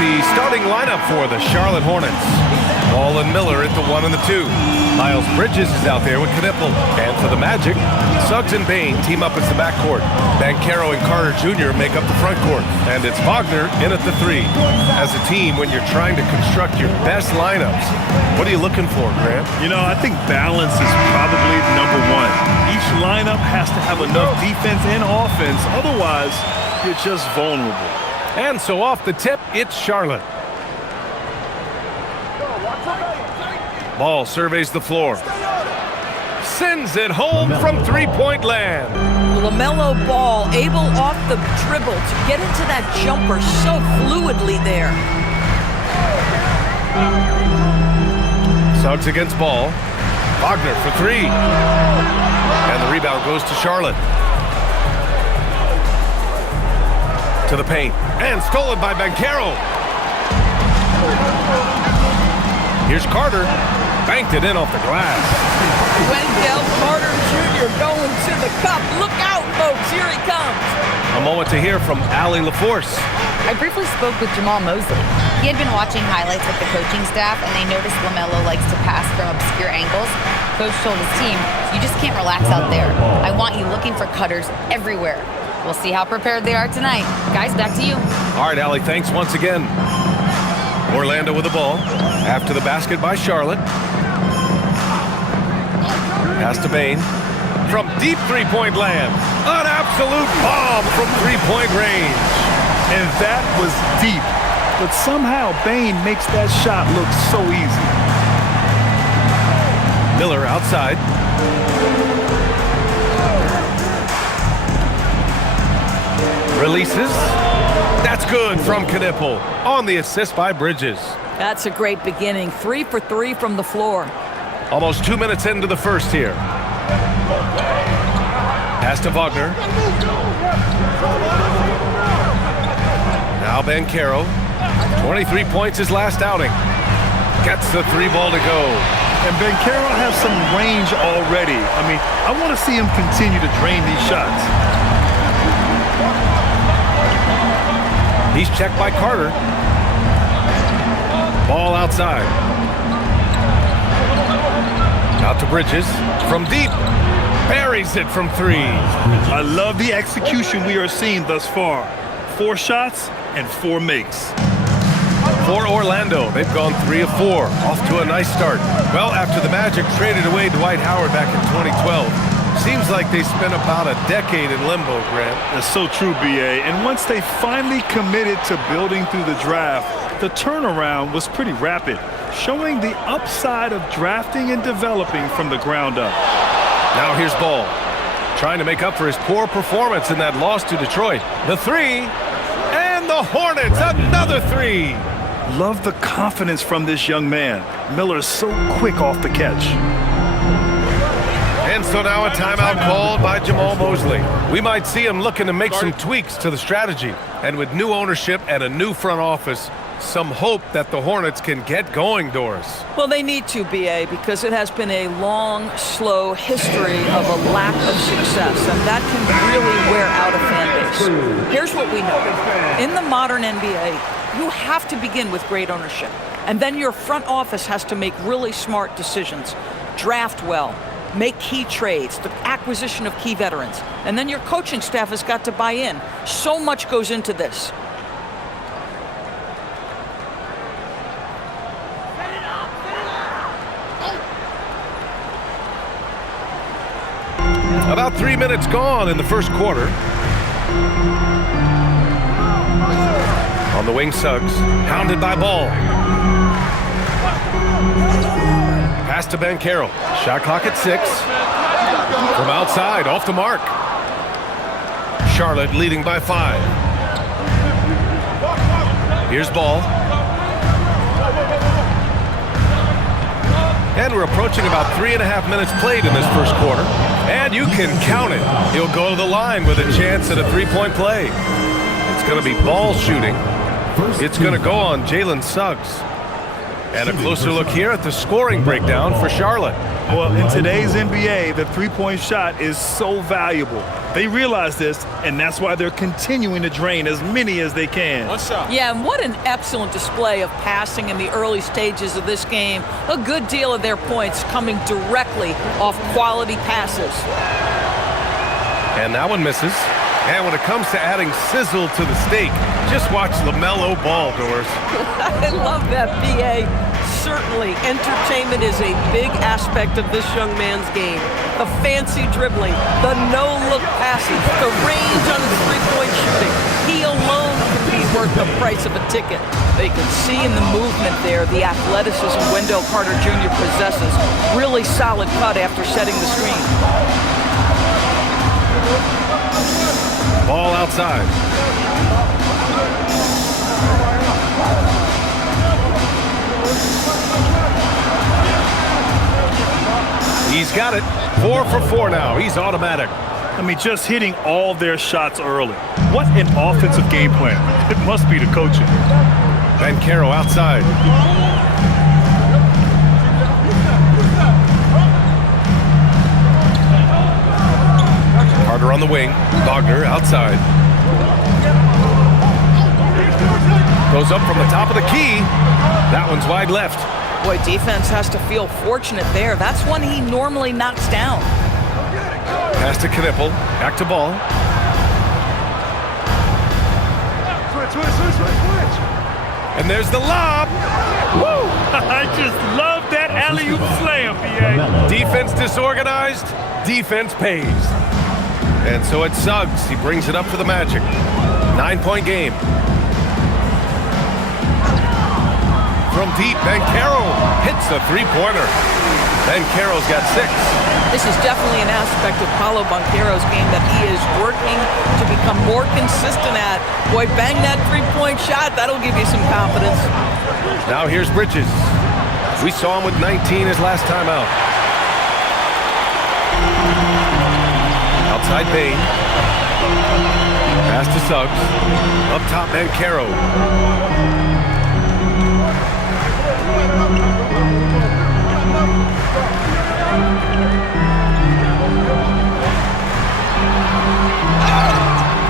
the starting lineup for the Charlotte Hornets. Ball and Miller at the 1 and the 2. Miles Bridges is out there with Knipple. And for the Magic, Suggs and Bain team up as the backcourt. Banchero and Carter Jr. make up the front court. And it's Wagner in at the 3. As a team, when you're trying to construct your best lineups, what are you looking for, Grant? You know, I think balance is probably number one. Each lineup has to have enough defense and offense. Otherwise, you're just vulnerable. And so off the tip, it's Charlotte. Ball surveys the floor. Sends it home from three-point land. LaMelo Ball able off the dribble to get into that jumper so fluidly there. Suggs against Ball. Wagner for 3. And the rebound goes to Charlotte. To the paint. And stolen by Banchero. Here's Carter. Banked it in off the glass. Wendell Carter Jr. going to the cup. Look out, folks. Here he comes. A moment to hear from Allie LaForce. I briefly spoke with Jamal Mosley. He had been watching highlights with the coaching staff, and they noticed LaMelo likes to pass from obscure angles. Coach told his team, you just can't relax out there. I want you looking for cutters everywhere. We'll see how prepared they are tonight. Guys, back to you. All right, Allie, thanks once again. Orlando with the ball. After the basket by Charlotte. Pass to Bain. From deep three-point land. An absolute bomb from three-point range. And that was deep. But somehow Bain makes that shot look so easy. Miller outside. Releases. That's good from Knipple. On the assist by Bridges. That's a great beginning. 3 for 3 from the floor. Almost 2 minutes into the first here. Pass to Wagner. Now Banchero. 23 points his last outing. Gets the 3-ball to go. And Banchero has some range already. I mean, I want to see him continue to drain these shots. He's checked by Carter. Ball outside. Out to Bridges. From deep. Buries it from 3. I love the execution we are seeing thus far. 4 shots and 4 makes. For Orlando, they've gone 3 of 4. Off to a nice start. Well, after the Magic traded away Dwight Howard back in 2012, seems like they spent about a decade in limbo, Grant. That's so true, B.A. And once they finally committed to building through the draft, the turnaround was pretty rapid, showing the upside of drafting and developing from the ground up. Now here's Ball, trying to make up for his poor performance in that loss to Detroit. The 3, and the Hornets, another 3. Love the confidence from this young man. Miller's so quick off the catch. And so now a timeout called by Jamal Mosley. We might see him looking to make some tweaks to the strategy. And with new ownership and a new front office, some hope that the Hornets can get going, Doris. Well, they need to, B.A., because it has been a long, slow history of a lack of success, and that can really wear out a fan base. Here's what we know. In the modern NBA, you have to begin with great ownership, and then your front office has to make really smart decisions. Draft well. Make key trades, the acquisition of key veterans. And then your coaching staff has got to buy in. So much goes into this. About 3 minutes gone in the first quarter. On the wing, Suggs, hounded by Ball. Pass to Banchero. Shot clock at 6. From outside, off the mark. Charlotte leading by 5. Here's Ball. And we're approaching about 3.5 minutes played in this first quarter. And you can count it. He'll go to the line with a chance at a 3-point play. It's going to be Ball shooting. It's going to go on Jalen Suggs. And a closer look here at the scoring breakdown for Charlotte. Well, in today's NBA, the three-point shot is so valuable. They realize this, and that's why they're continuing to drain as many as they can. Yeah, and what an excellent display of passing in the early stages of this game. A good deal of their points coming directly off quality passes. And that one misses. And when it comes to adding sizzle to the steak, just watch LaMelo ball, Doris. I love that, B.A. Certainly, entertainment is a big aspect of this young man's game. The fancy dribbling, the no-look passes, the range on his three-point shooting. He alone can be worth the price of a ticket. But you can see in the movement there the athleticism Wendell Carter Jr. possesses. Really solid cut after setting the screen. Ball outside. He's got it. 4 for 4 now. He's automatic. I mean, just hitting all their shots early. What an offensive game plan. It must be the coaching. Banchero outside. Carter on the wing. Wagner outside. Goes up from the top of the key. That one's wide left. Boy, defense has to feel fortunate there. That's one he normally knocks down. Pass to Knippel. Back to ball. And there's the lob. Woo! I just love that alley-oop slam, B.A. Defense disorganized. Defense pays. And so it's Suggs. He brings it up for the Magic. 9-point game. From deep, Banchero hits the three-pointer. Banchero's got 6. This is definitely an aspect of Paolo Banchero's game that he is working to become more consistent at. Boy, bang that three-point shot. That'll give you some confidence. Now here's Bridges. We saw him with 19 his last time out. Outside Bain. Pass to Suggs. Up top, Banchero.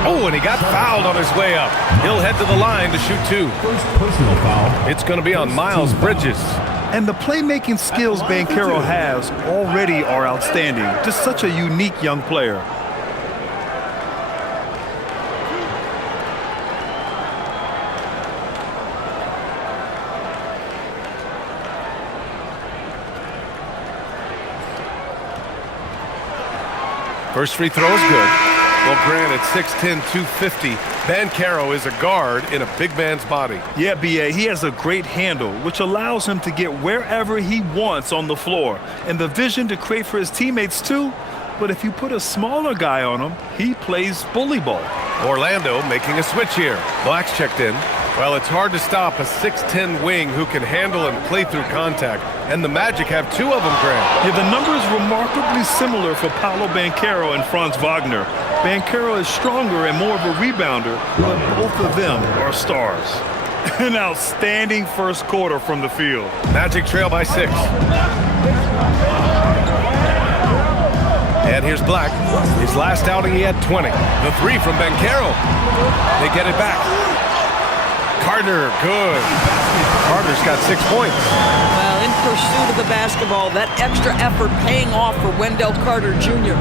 Oh, and he got fouled on his way up. He'll head to the line to shoot 2. First personal foul. It's going to be on Miles Bridges. And the playmaking skills Banchero has already are outstanding. Just such a unique young player. First free throw is good. Well, granted, 6'10", 250. Banchero is a guard in a big man's body. Yeah, B.A., he has a great handle, which allows him to get wherever he wants on the floor. And the vision to create for his teammates, too. But if you put a smaller guy on him, he plays bully ball. Orlando making a switch here. Black's checked in. Well, it's hard to stop a 6'10" wing who can handle and play through contact. And the Magic have 2 of them, Grant. Yeah, the numbers remarkably similar for Paolo Banchero and Franz Wagner. Banchero is stronger and more of a rebounder, but both of them are stars. An outstanding first quarter from the field. Magic trail by 6. And here's Black. His last outing, he had 20. The 3 from Banchero. They get it back. Carter, good. Carter's got 6 points. Well, in pursuit of the basketball, that extra effort paying off for Wendell Carter Jr.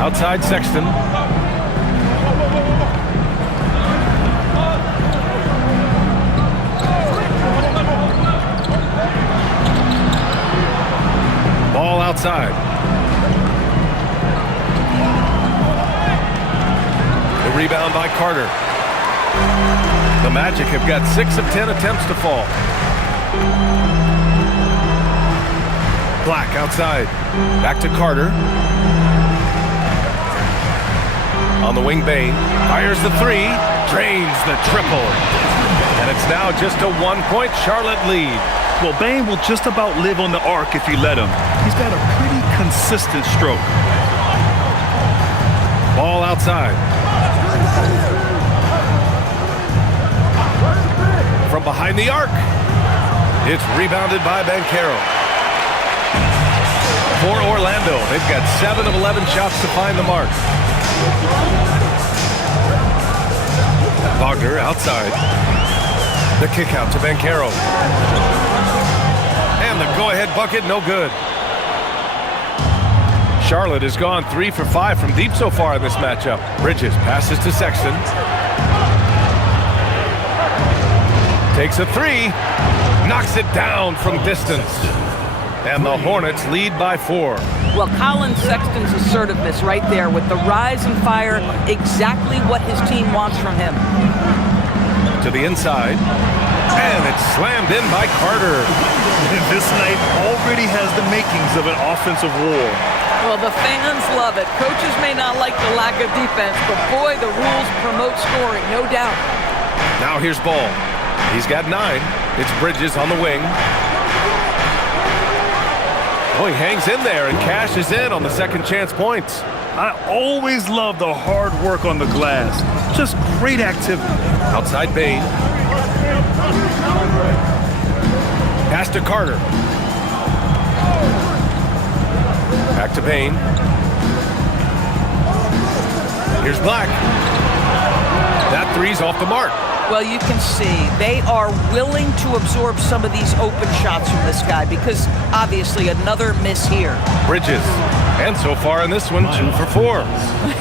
Outside Sexton. Ball outside. The rebound by Carter. The Magic have got 6 of 10 attempts to fall. Black outside. Back to Carter. On the wing, Bain. Fires the 3. Drains the triple. And it's now just a 1-point Charlotte lead. Well, Bain will just about live on the arc if you let him. He's got a pretty consistent stroke. Ball outside. From behind the arc. It's rebounded by Banchero. For Orlando, they've got 7 of 11 shots to find the mark. Wagner outside. The kick out to Banchero. And the go-ahead bucket, no good. Charlotte has gone 3 for 5 from deep so far in this matchup. Bridges passes to Sexton. Takes a 3. Knocks it down from distance. And the Hornets lead by 4. Well, Colin Sexton's assertiveness right there with the rise and fire, exactly what his team wants from him. To the inside. And it's slammed in by Carter. This night already has the makings of an offensive war. Well, the fans love it. Coaches may not like the lack of defense, but boy, the rules promote scoring, no doubt. Now here's Ball. He's got 9. It's Bridges on the wing. Oh, he hangs in there and cashes in on the second chance points. I always love the hard work on the glass. Just great activity. Outside Bain. Pass to Carter. Back to Bain. Here's Black. That 3's off the mark. Well, you can see they are willing to absorb some of these open shots from this guy because obviously another miss here. Bridges. And so far in this one, 2 for 4.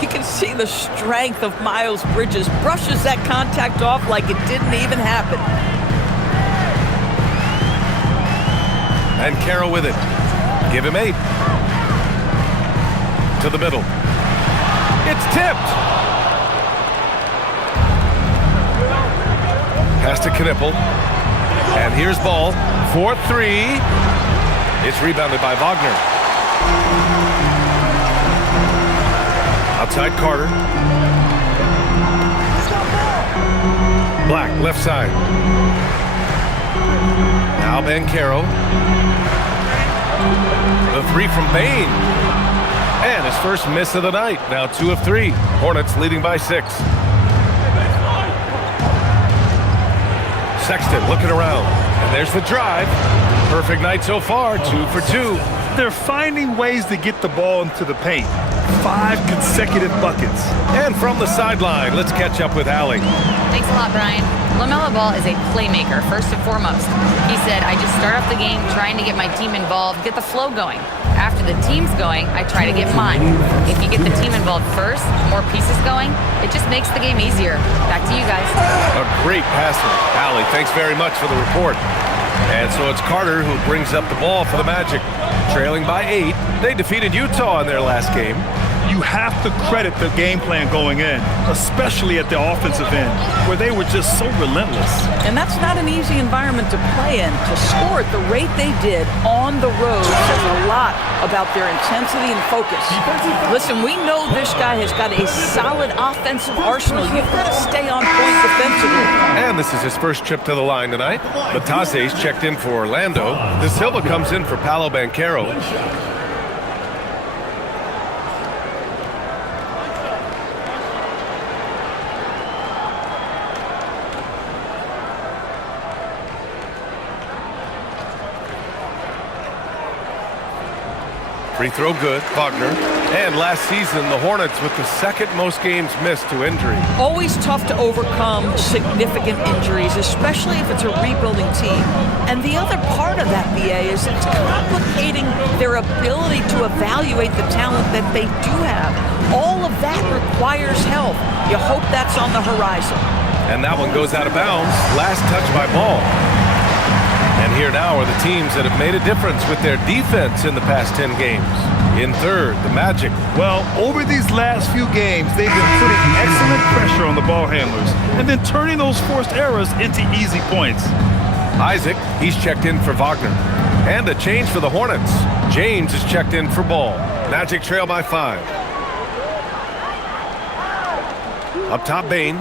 You can see the strength of Miles Bridges. Brushes that contact off like it didn't even happen. And Carroll with it. Give him 8. To the middle. It's tipped. Pass to Knipple. And here's Ball. 4-3. It's rebounded by Wagner. Outside Carter. Black, left side. Now Banchero. The 3 from Bain. And his first miss of the night. Now 2 of 3. Hornets leading by 6. Sexton looking around. And there's the drive. Perfect night so far. 2 for 2. They're finding ways to get the ball into the paint. 5 consecutive buckets. And from the sideline, let's catch up with Allie. Thanks a lot, Brian. LaMelo Ball is a playmaker, first and foremost. He said, I just start off the game trying to get my team involved, get the flow going. After the team's going, I try to get mine. If you get the team involved first, more pieces going, it just makes the game easier. Back to you guys. A great passer. Allie, thanks very much for the report. And so it's Carter who brings up the ball for the Magic. Trailing by 8, they defeated Utah in their last game. You have to credit the game plan going in, especially at the offensive end, where they were just so relentless. And that's not an easy environment to play in. To score at the rate they did on the road says a lot about their intensity and focus. Listen, we know this guy has got a solid offensive arsenal. You've got to stay on point defensively. And this is his first trip to the line tonight. Batase's checked in for Orlando. De Silva comes in for Paolo Banchero. Free throw good, Wagner. And last season, the Hornets with the second most games missed to injury. Always tough to overcome significant injuries, especially if it's a rebuilding team. And the other part of that, BA, is it's complicating their ability to evaluate the talent that they do have. All of that requires help. You hope that's on the horizon. And that one goes out of bounds. Last touch by Ball. And here now are the teams that have made a difference with their defense in the past 10 games. In third, the Magic. Well, over these last few games, they've been putting excellent pressure on the ball handlers and then turning those forced errors into easy points. Isaac, he's checked in for Wagner. And a change for the Hornets. James is checked in for Ball. Magic trail by 5. Up top, Bain.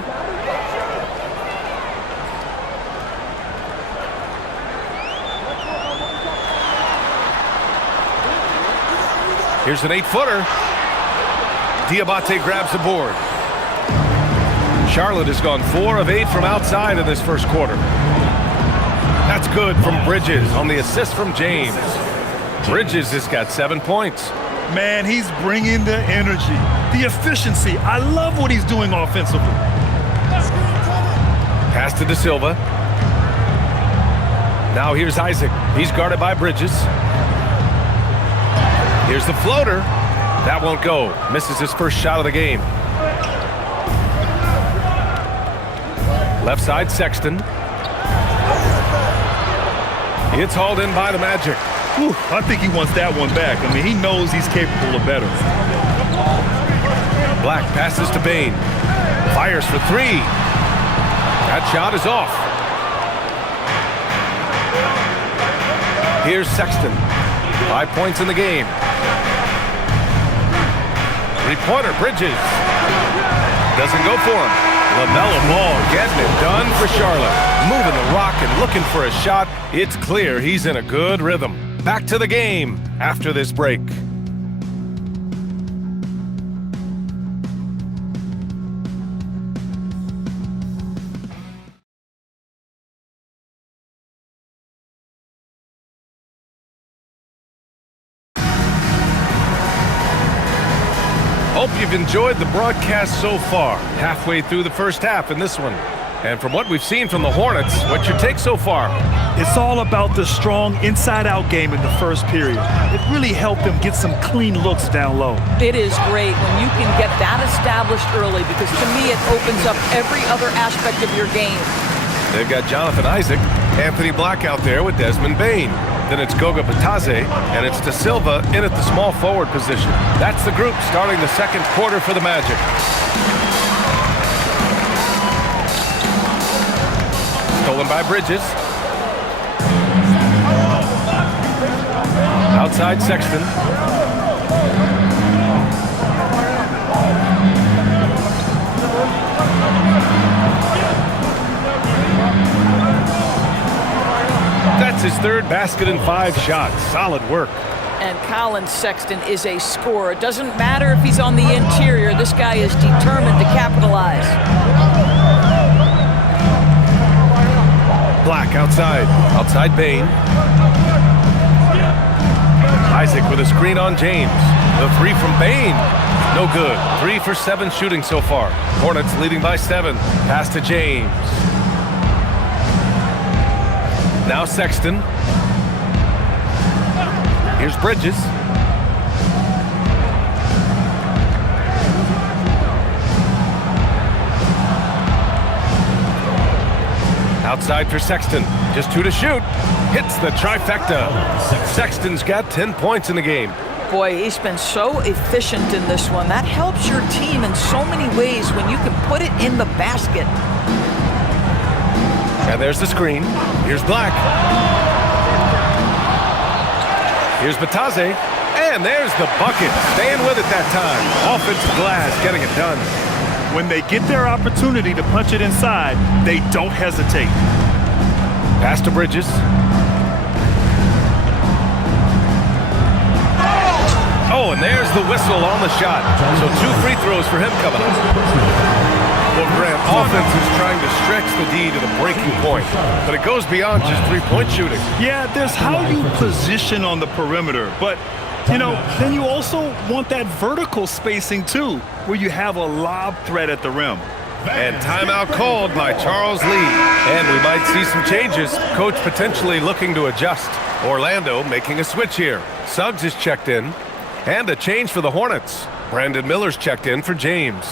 Here's an 8-footer. Diabate grabs the board. Charlotte has gone 4 of 8 from outside in this first quarter. That's That's good from Bridges on the assist from James. Bridges has got 7 points. Man, he's bringing the energy, the efficiency. I love what he's doing offensively. Pass to De Silva. Now here's Isaac. He's guarded by Bridges. Here's the floater. That won't go. Misses his first shot of the game. Left side, Sexton. It's hauled in by the Magic. Whew, I think he wants that one back. I mean, he knows he's capable of better. Black passes to Bane. Fires for three. That shot is off. Here's Sexton. 5 points in the game. Three-pointer, Bridges. Doesn't go for him. LaMelo Ball getting it done for Charlotte. Moving the rock and looking for a shot. It's clear he's in a good rhythm. Back to the game after this break. Hope you've enjoyed the broadcast so far. Halfway through the first half in this one. And from what we've seen from the Hornets, what's your take so far? It's all about the strong inside-out game in the first period. It really helped them get some clean looks down low. It is great when you can get that established early because to me it opens up every other aspect of your game. They've got Jonathan Isaac, Anthony Black out there with Desmond Bane. Then it's Goga Bitadze, and it's De Silva in at the small forward position. That's the group starting the second quarter for the Magic. Stolen by Bridges. Outside Sexton. That's his third basket in 5 shots. Solid work. And Colin Sexton is a scorer. It doesn't matter if he's on the interior. This guy is determined to capitalize. Black outside. Outside Bane. Isaac with a screen on James. The three from Bane. No good. 3 for 7 shooting so far. Hornets leading by 7. Pass to James. Now Sexton. Here's Bridges. Outside for Sexton. Just 2 to shoot. Hits the trifecta. Sexton's got 10 points in the game. Boy, he's been so efficient in this one. That helps your team in so many ways when you can put it in the basket. And there's the screen. Here's Black. Here's Bitadze. And there's the bucket. Staying with it that time. Offensive glass getting it done. When they get their opportunity to punch it inside, they don't hesitate. Pass to Bridges. Oh, and there's the whistle on the shot. So 2 free throws for him coming up. Well, Grant, offense is trying to stretch the D to the breaking point, but it goes beyond just 3-point shooting. Yeah, there's how you position on the perimeter, but, you know, then you also want that vertical spacing, too, where you have a lob threat at the rim. And timeout called by Charles Lee. And we might see some changes. Coach potentially looking to adjust. Orlando making a switch here. Suggs is checked in. And a change for the Hornets. Brandon Miller's checked in for James.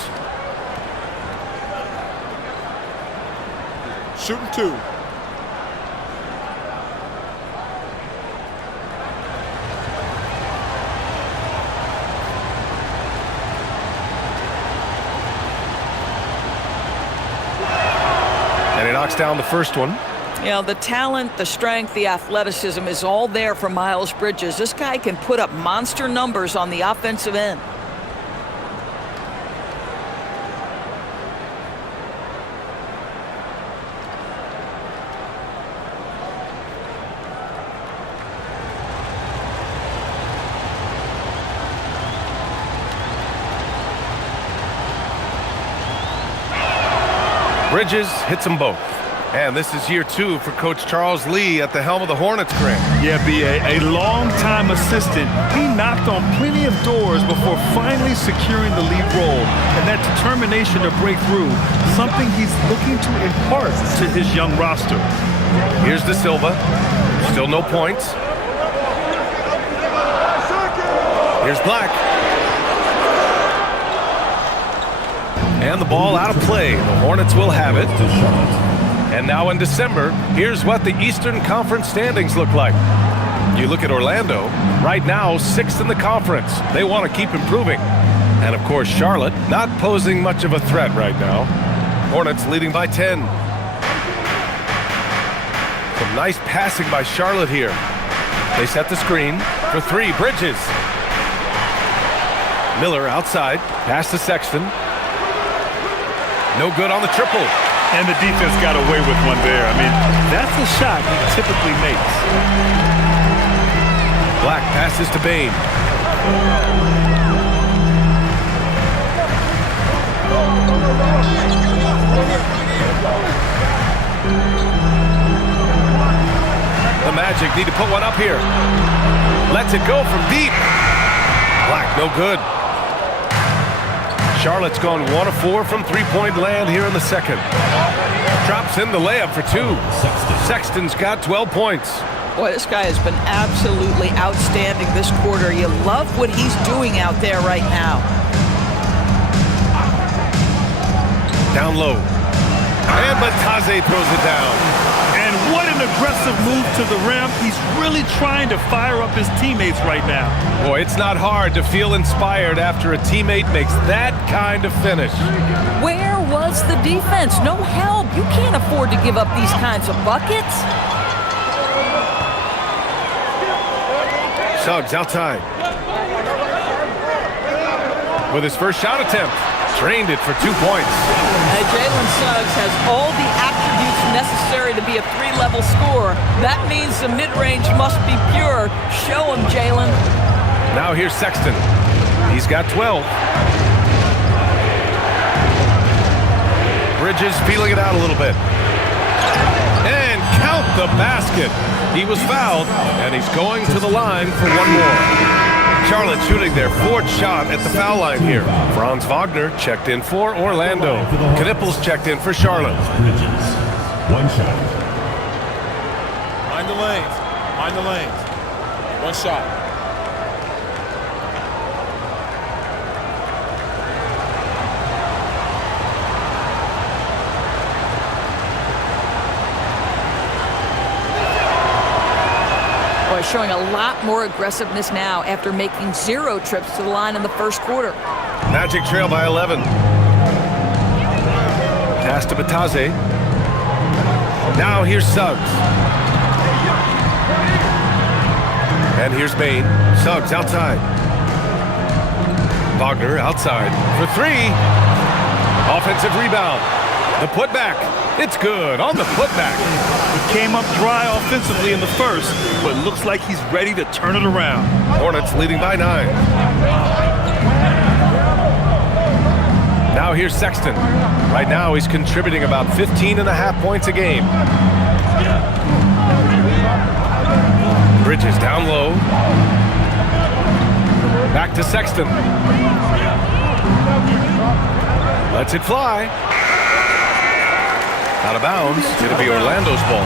Shooting 2. And he knocks down the first one. You know, the talent, the strength, the athleticism is all there for Miles Bridges. This guy can put up monster numbers on the offensive end. Bridges hits them both. And this is year 2 for Coach Charles Lee at the helm of the Hornets, Grant. Yeah, B.A., a long-time assistant. He knocked on plenty of doors before finally securing the lead role. And that determination to break through, something he's looking to impart to his young roster. Here's De Silva. Still no points. Here's Black. And the ball out of play. The Hornets will have it. And now in December, here's what the Eastern Conference standings look like. You look at Orlando, right now 6th in the conference. They want to keep improving. And of course, Charlotte not posing much of a threat right now. Hornets leading by 10. Some nice passing by Charlotte here. They set the screen for 3. Bridges. Miller outside, pass to Sexton. No good on the triple. And the defense got away with one there. I mean, that's a shot he typically makes. Black passes to Bane. The Magic need to put one up here. Lets it go from deep. Black, no good. Charlotte's gone 1 of 4 from three-point land here in the second. Drops in the layup for 2. Sexton's got 12 points. Boy, this guy has been absolutely outstanding this quarter. You love what he's doing out there right now. Down low. And Batase throws it down. And what an aggressive move to the rim. He's really trying to fire up his teammates right now. Boy, it's not hard to feel inspired after a teammate makes that kind of finish. Where was the defense? No help. You can't afford to give up these kinds of buckets. Suggs outside. With his first shot attempt. Drained it for 2 points. And Jalen Suggs has all the attributes necessary to be a 3-level scorer. That means the mid-range must be pure. Show him, Jalen. Now here's Sexton. He's got 12. Bridges feeling it out a little bit. And count the basket. He was fouled, and he's going to the line for one more. Charlotte shooting their 4th shot at the foul line here. Franz Wagner checked in for Orlando. Knipples checked in for Charlotte. Bridges, 1 shot. Mind the lanes. Mind the lanes. 1 shot. Boy, showing a lot more aggressiveness now after making 0 trips to the line in the first quarter. Magic trail by 11. Pass to Batase. Now here's Suggs. And here's Bane. Suggs outside. Wagner outside for 3. Offensive rebound. The putback. It's good on the putback. He came up dry offensively in the first, but looks like he's ready to turn it around. Hornets leading by 9. Now here's Sexton. Right now he's contributing about 15.5 points a game. Bridges down low. Back to Sexton. Lets it fly. Out of bounds. It'll be Orlando's ball.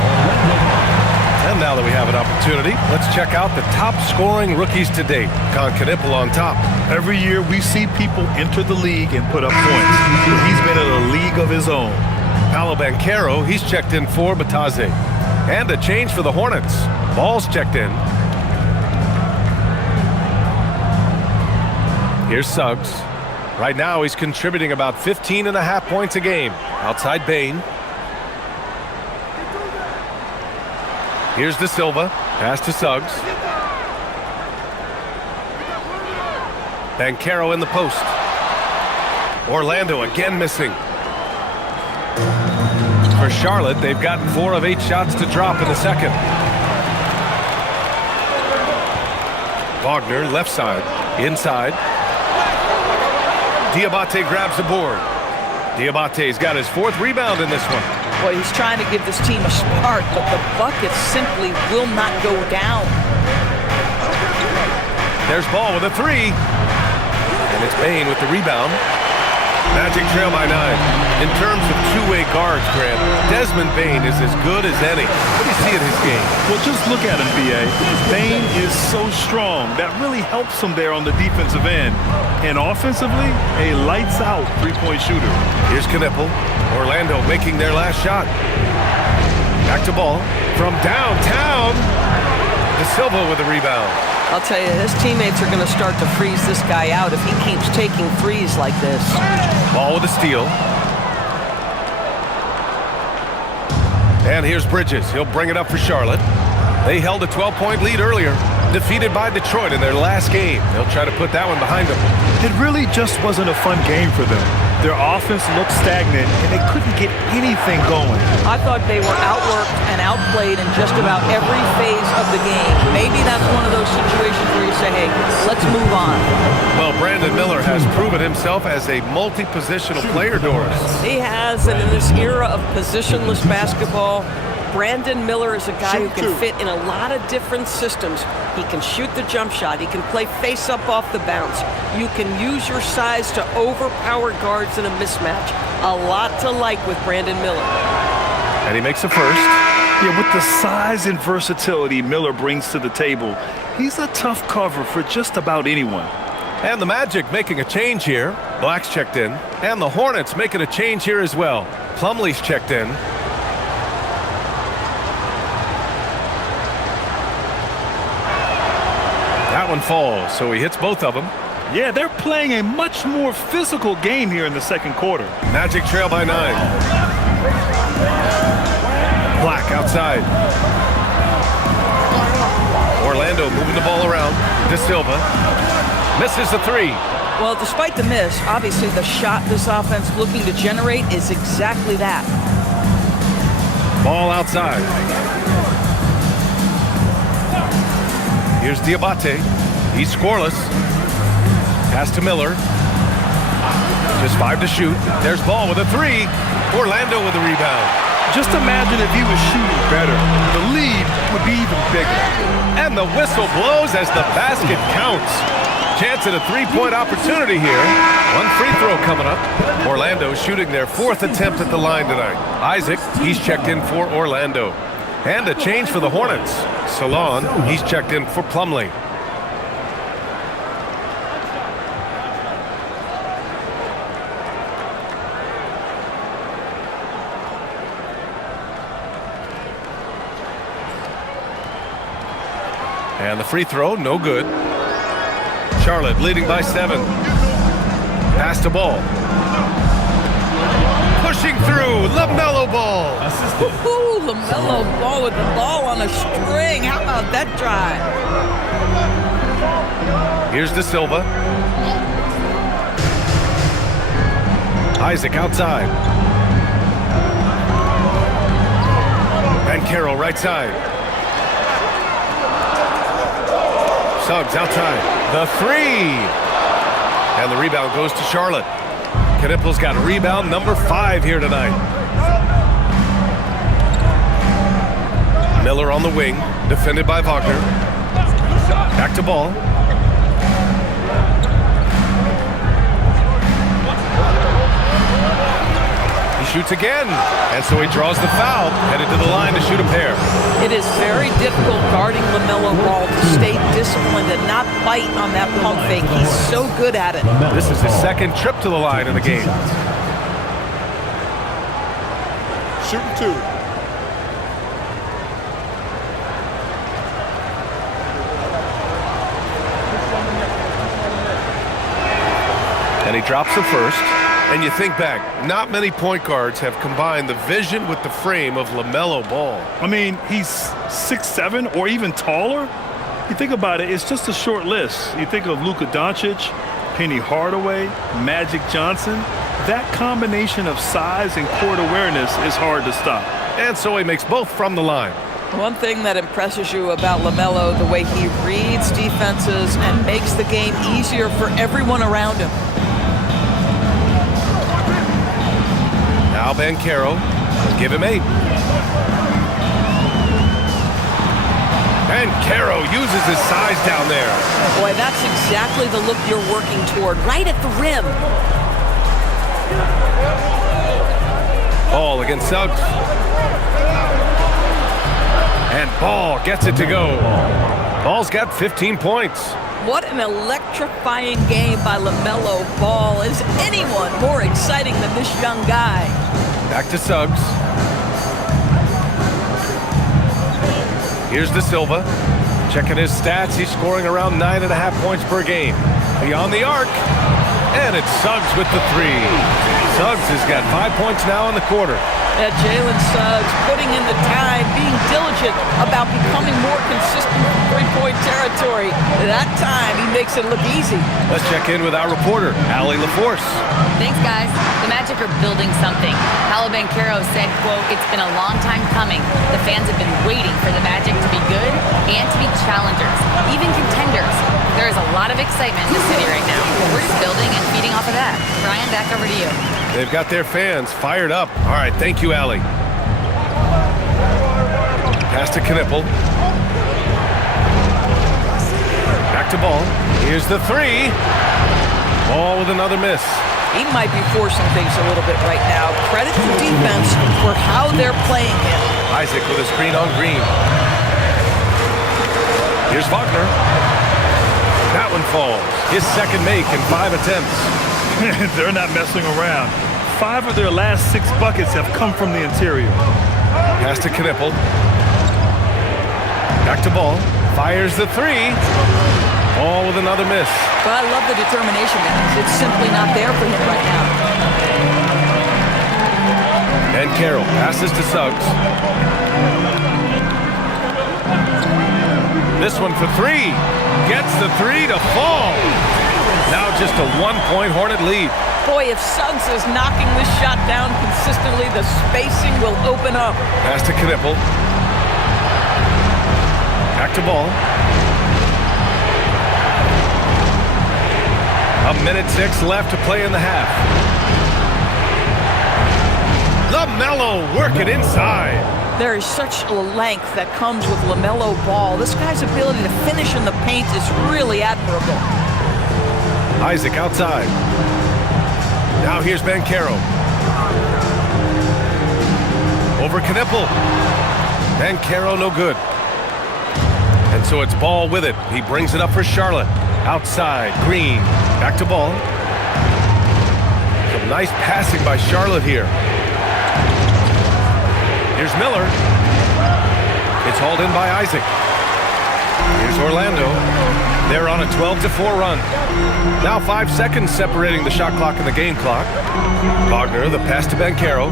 And now that we have an opportunity, let's check out the top scoring rookies to date. Knippel on top. Every year we see people enter the league and put up points, but he's been in a league of his own. Paolo Banchero, he's checked in for Batase. And a change for the Hornets. Ball's checked in. Here's Suggs. Right now he's contributing about 15.5 points a game. Outside Bane. Here's De Silva. Pass to Suggs. Banchero in the post. Orlando again missing. For Charlotte, they've gotten 4 of 8 shots to drop in the second. Wagner, left side. Inside. Diabate grabs the board. Diabate's got his 4th rebound in this one. Boy, he's trying to give this team a spark, but the buckets simply will not go down. There's Ball with a three. And it's Bane with the rebound. Magic trail by 9. In terms of two-way guards, Grant, Desmond Bane is as good as any. What do you see in his game? Well, just look at him, B.A. Bane is so strong. That really helps him there on the defensive end. And offensively, a lights-out three-point shooter. Here's Knippel. Orlando making their last shot. Back to Ball. From downtown. De Silva with the rebound. I'll tell you, his teammates are going to start to freeze this guy out if he keeps taking threes like this. Ball with a steal. And here's Bridges. He'll bring it up for Charlotte. They held a 12-point lead earlier, defeated by Detroit in their last game. They'll try to put that one behind them. It really just wasn't a fun game for them. Their offense looked stagnant, and they couldn't get anything going. I thought they were outworked and outplayed in just about every phase of the game. Maybe that's one of those situations where you say, hey, let's move on. Well, Brandon Miller has proven himself as a multi-positional player, Doris. He has, and in this era of positionless basketball, Brandon Miller is a guy who can fit in a lot of different systems. He can shoot the jump shot. He can play face-up off the bounce. You can use your size to overpower guards in a mismatch. A lot to like with Brandon Miller. And he makes a first. Yeah, with the size and versatility Miller brings to the table, he's a tough cover for just about anyone. And the Magic making a change here. Black's checked in. And the Hornets making a change here as well. Plumlee's checked in. That one falls, so he hits both of them. Yeah, they're playing a much more physical game here in the second quarter. Magic trail by 9. Black outside. Orlando moving the ball around. De Silva misses the three. Well, despite the miss, obviously the shot this offense looking to generate is exactly that. Ball outside. Here's Diabate. He's scoreless. Pass to Miller. Just 5 to shoot. There's Ball with a three. Orlando with the rebound. Just imagine if he was shooting better. The lead would be even bigger. And the whistle blows as the basket counts. Chance at a three-point opportunity here. One free throw coming up. Orlando shooting their 4th attempt at the line tonight. Isaac, he's checked in for Orlando. And a change for the Hornets. Salon, he's checked in for Plumlee. And the free throw, no good. Charlotte leading by 7. Pass to Ball. Pushing through, LaMelo Ball. Ooh, LaMelo Ball with the ball on a string. How about that drive? Here's De Silva. Isaac outside. And Carroll right side. Suggs outside. The three. And the rebound goes to Charlotte. Knippel's got rebound number 5 here tonight. Miller on the wing, defended by Wagner. Back to Ball. He shoots again, and so he draws the foul, headed to the line to shoot a pair. It is very difficult guarding LaMelo Ball to stay disciplined and not bite on that pump fake. He's so good at it. This is his 2nd trip to the line in the game. Shooting 2. And he drops the first. And you think back, not many point guards have combined the vision with the frame of LaMelo Ball. I mean, he's 6'7" or even taller. You think about it, it's just a short list. You think of Luka Doncic, Penny Hardaway, Magic Johnson. That combination of size and court awareness is hard to stop. And so he makes both from the line. One thing that impresses you about LaMelo, the way he reads defenses and makes the game easier for everyone around him. Now Banchero. Give him 8. And Caro uses his size down there. Boy, that's exactly the look you're working toward, right at the rim. Ball against Suggs. And Ball gets it to go. Ball's got 15 points. What an electrifying game by LaMelo Ball. Is anyone more exciting than this young guy? Back to Suggs. Here's De Silva. Checking his stats, he's scoring around 9.5 points per game. Beyond the arc. And it's Suggs with the 3. Suggs has got 5 points now in the quarter. Yeah, Jalen Suggs putting in the time, being diligent about becoming more consistent from three-point territory. That time, he makes it look easy. Let's check in with our reporter, Allie LaForce. Thanks, guys. The Magic are building something. Paolo Banchero said, quote, "It's been a long time coming. The fans have been waiting for the Magic to be good and to be challengers, even contenders. There is a lot of excitement in the city right now. We're just building and feeding off of that." Brian, back over to you. They've got their fans fired up. All right, thank you, Allie. Pass to Knipple. Back to Ball. Here's the 3. Ball with another miss. He might be forcing things a little bit right now. Credit to defense for how they're playing him. Isaac with a screen on Green. Here's Wagner. That one falls. His second make in 5 attempts. They're not messing around. 5 of their last 6 buckets have come from the interior. Pass to Knipple. Back to Ball. Fires the 3. Ball with another miss. But I love the determination, guys. It's simply not there for him right now. And Carroll passes to Suggs. This one for 3. Gets the 3 to fall. Now just a 1-point Hornet lead. Boy, if Suggs is knocking this shot down consistently, the spacing will open up. Pass to Knipple. Back to Ball. 1:06 left to play in the half. LaMelo working inside. There is such a length that comes with LaMelo Ball. This guy's ability to finish in the paint is really admirable. Isaac outside. Now here's Banchero. Over Knipple. Banchero no good. And so it's Ball with it. He brings it up for Charlotte. Outside, Green. Back to Ball. Some nice passing by Charlotte here. Here's Miller. It's hauled in by Isaac. Here's Orlando. They're on a 12-4 run. Now 5 seconds separating the shot clock and the game clock. Wagner, the pass to Banchero.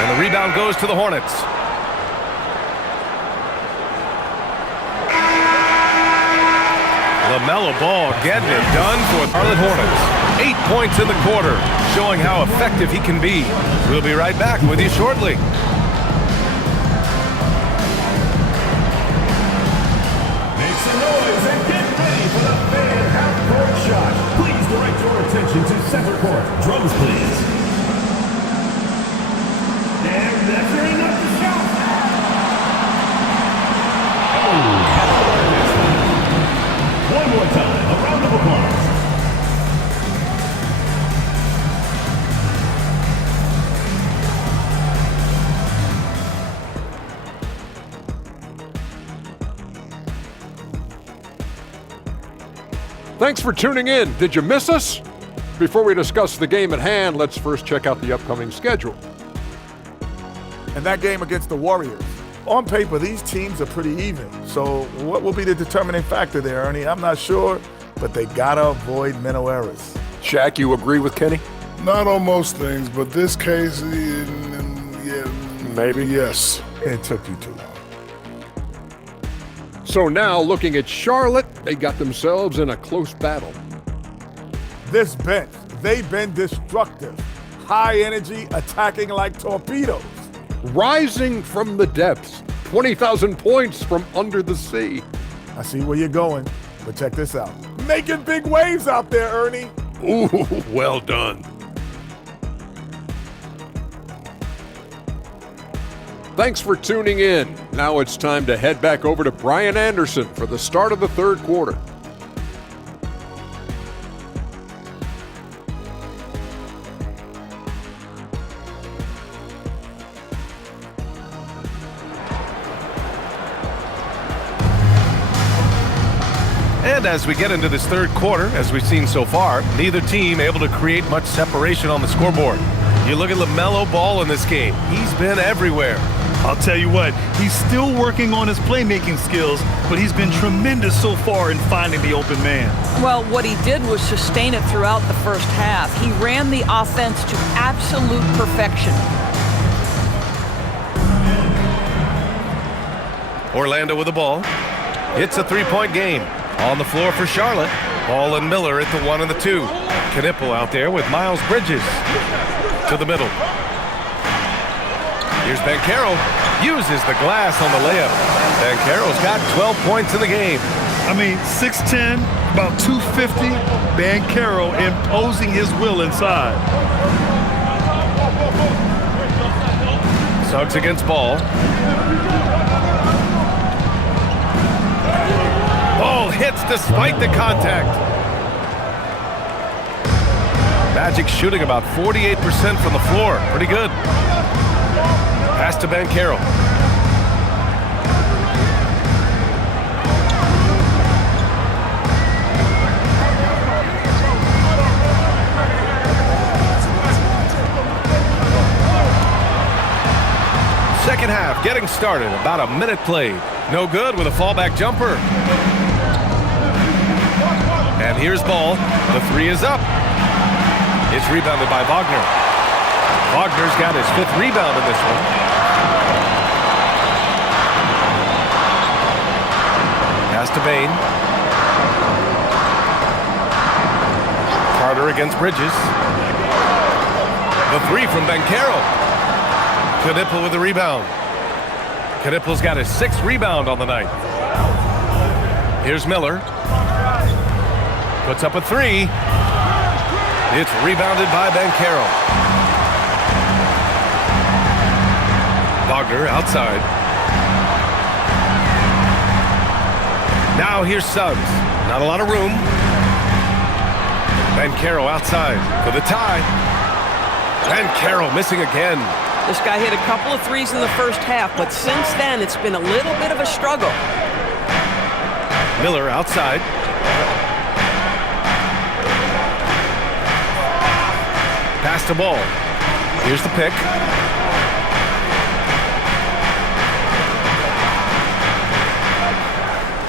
And the rebound goes to the Hornets. LaMelo Ball getting it done for the Charlotte Hornets. 8 points in the quarter, showing how effective he can be. We'll be right back with you shortly. Make some noise and get ready for the fan half-court shot. Please direct your attention to center court. Drums, please. And that's enough to shot. One more time, a round of applause. Thanks for tuning in. Did you miss us? Before we discuss the game at hand, let's first check out the upcoming schedule. And that game against the Warriors. On paper, these teams are pretty even. So what will be the determining factor there, Ernie? I'm not sure, but they gotta avoid mental errors. Shaq, you agree with Kenny? Not on most things, but this case, yeah, Maybe. yes. It took you too long. So now, looking at Charlotte, they got themselves in a close battle. This bench, they've been destructive. High energy, attacking like torpedoes. Rising from the depths, 20,000 points from under the sea. I see where you're going, but check this out. Making big waves out there, Ernie. Ooh, well done. Thanks for tuning in. Now it's time to head back over to Brian Anderson for the start of the third quarter. And as we get into this third quarter, as we've seen so far, neither team able to create much separation on the scoreboard. You look at LaMelo Ball in this game. He's been everywhere. I'll tell you what, he's still working on his playmaking skills, but he's been tremendous so far in finding the open man. Well, what he did was sustain it throughout the first half. He ran the offense to absolute perfection. Orlando with the ball. It's a three-point game. On the floor for Charlotte. Ball and Miller at the 1 and the 2. Knipple out there with Miles Bridges to the middle. Here's Banchero. Uses the glass on the layup. Banchero's got 12 points in the game. I mean, 6'10", about 250. Banchero imposing his will inside. Suggs against Ball. Ball hits despite the contact. Magic shooting about 48% from the floor. Pretty good. Pass to Banchero. Second half getting started. About a minute played. No good with a fallback jumper. And here's Ball. The three is up. It's rebounded by Wagner. Wagner's got his 5th rebound in this one. Pass to Bain. Carter against Bridges. The 3 from Banchero. Knipple with the rebound. Knipple's got his 6th rebound on the night. Here's Miller. Puts up a 3. It's rebounded by Banchero. Wagner outside. Now here's Suggs. Not a lot of room. Banchero outside for the tie. Banchero missing again. This guy hit a couple of threes in the first half, but since then it's been a little bit of a struggle. Miller outside. Pass to Ball. Here's the pick.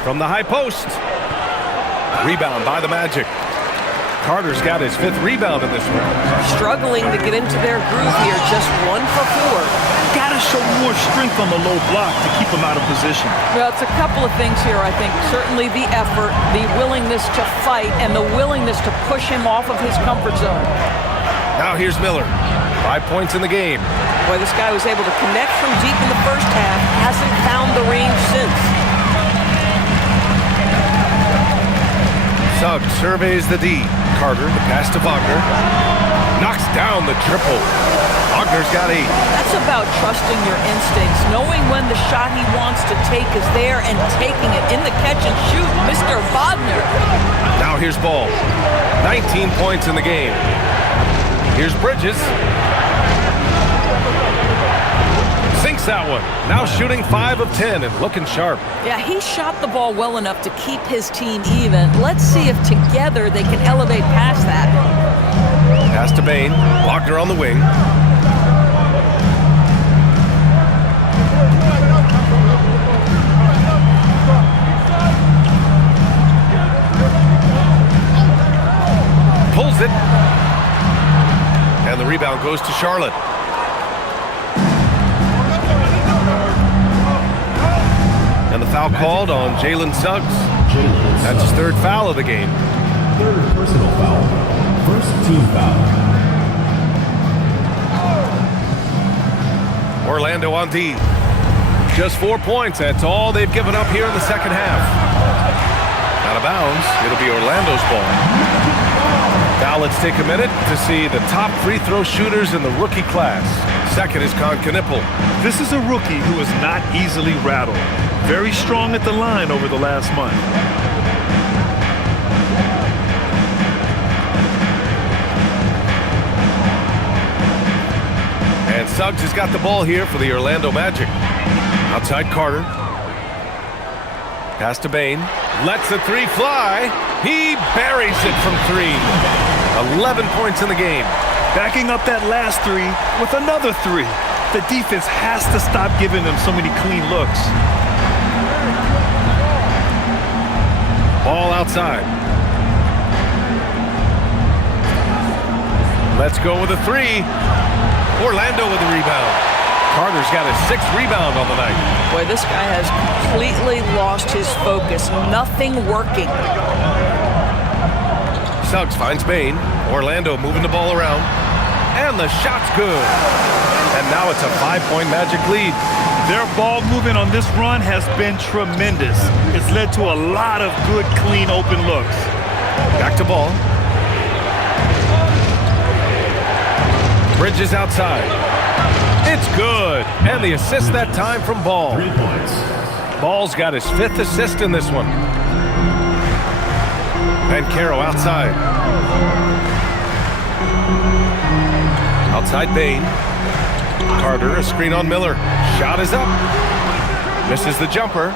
From the high post. Rebound by the Magic. Carter's got his 5th rebound in this one. Struggling to get into their groove here, just 1 for 4. Gotta show more strength on the low block to keep him out of position. Well, it's a couple of things here, I think. Certainly the effort, the willingness to fight, and the willingness to push him off of his comfort zone. Now here's Miller. 5 points in the game. Boy, this guy was able to connect from deep in the first half. Hasn't found the range since. Suggs surveys the D. Carter, the pass to Wagner. Knocks down the triple. Wagner's got 8. That's about trusting your instincts, knowing when the shot he wants to take is there and taking it in the catch and shoot. Mr. Wagner. Now here's Ball. 19 points in the game. Here's Bridges. Sinks that one. Now shooting 5 of 10 and looking sharp. Yeah, he shot the ball well enough to keep his team even. Let's see if together they can elevate past that. Pass to Bain. Wagner on the wing. Pulls it. And the rebound goes to Charlotte. And the foul called on Jalen Suggs. That's his 3rd foul of the game. 3rd personal foul. 1st team foul. Orlando on D. Just 4 points. That's all they've given up here in the second half. Out of bounds. It'll be Orlando's ball. Now let's take a minute to see the top free throw shooters in the rookie class. Second is Knippel. This is a rookie who is not easily rattled. Very strong at the line over the last month. And Suggs has got the ball here for the Orlando Magic. Outside Carter. Pass to Bane. Lets the three fly. He buries it from 3. 11 points in the game. Backing up that last 3 with another 3. The defense has to stop giving them so many clean looks. Ball outside. Let's go with a 3. Orlando with the rebound. Carter's got his 6th rebound on the night. Boy, this guy has completely lost his focus. Nothing working. Suggs finds Bane. Orlando moving the ball around. And the shot's good. And now it's a 5-point Magic lead. Their ball movement on this run has been tremendous. It's led to a lot of good, clean, open looks. Back to ball. Bridges outside. It's good. And the assist that time from Ball. 3 points. Ball's got his 5th assist in this one. Banchero outside. Outside Bane. Carter, a screen on Miller. Shot is up. Misses the jumper.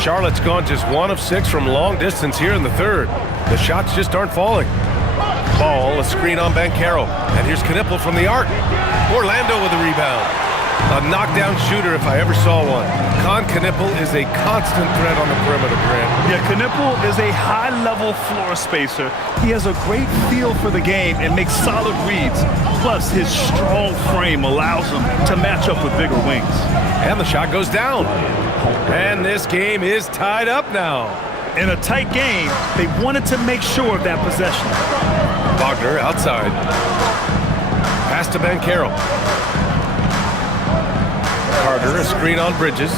Charlotte's gone just 1 of 6 from long distance here in the third. The shots just aren't falling. Ball, a screen on Banchero. And here's Knippel from the arc. Orlando with the rebound. A knockdown shooter if I ever saw one. Knippel is a constant threat on the perimeter, Grant. Yeah, Knippel is a high-level floor spacer. He has a great feel for the game and makes solid reads. Plus, his strong frame allows him to match up with bigger wings. And the shot goes down. And this game is tied up now. In a tight game, they wanted to make sure of that possession. Wagner outside. Pass to Banchero. Carter, a screen on Bridges.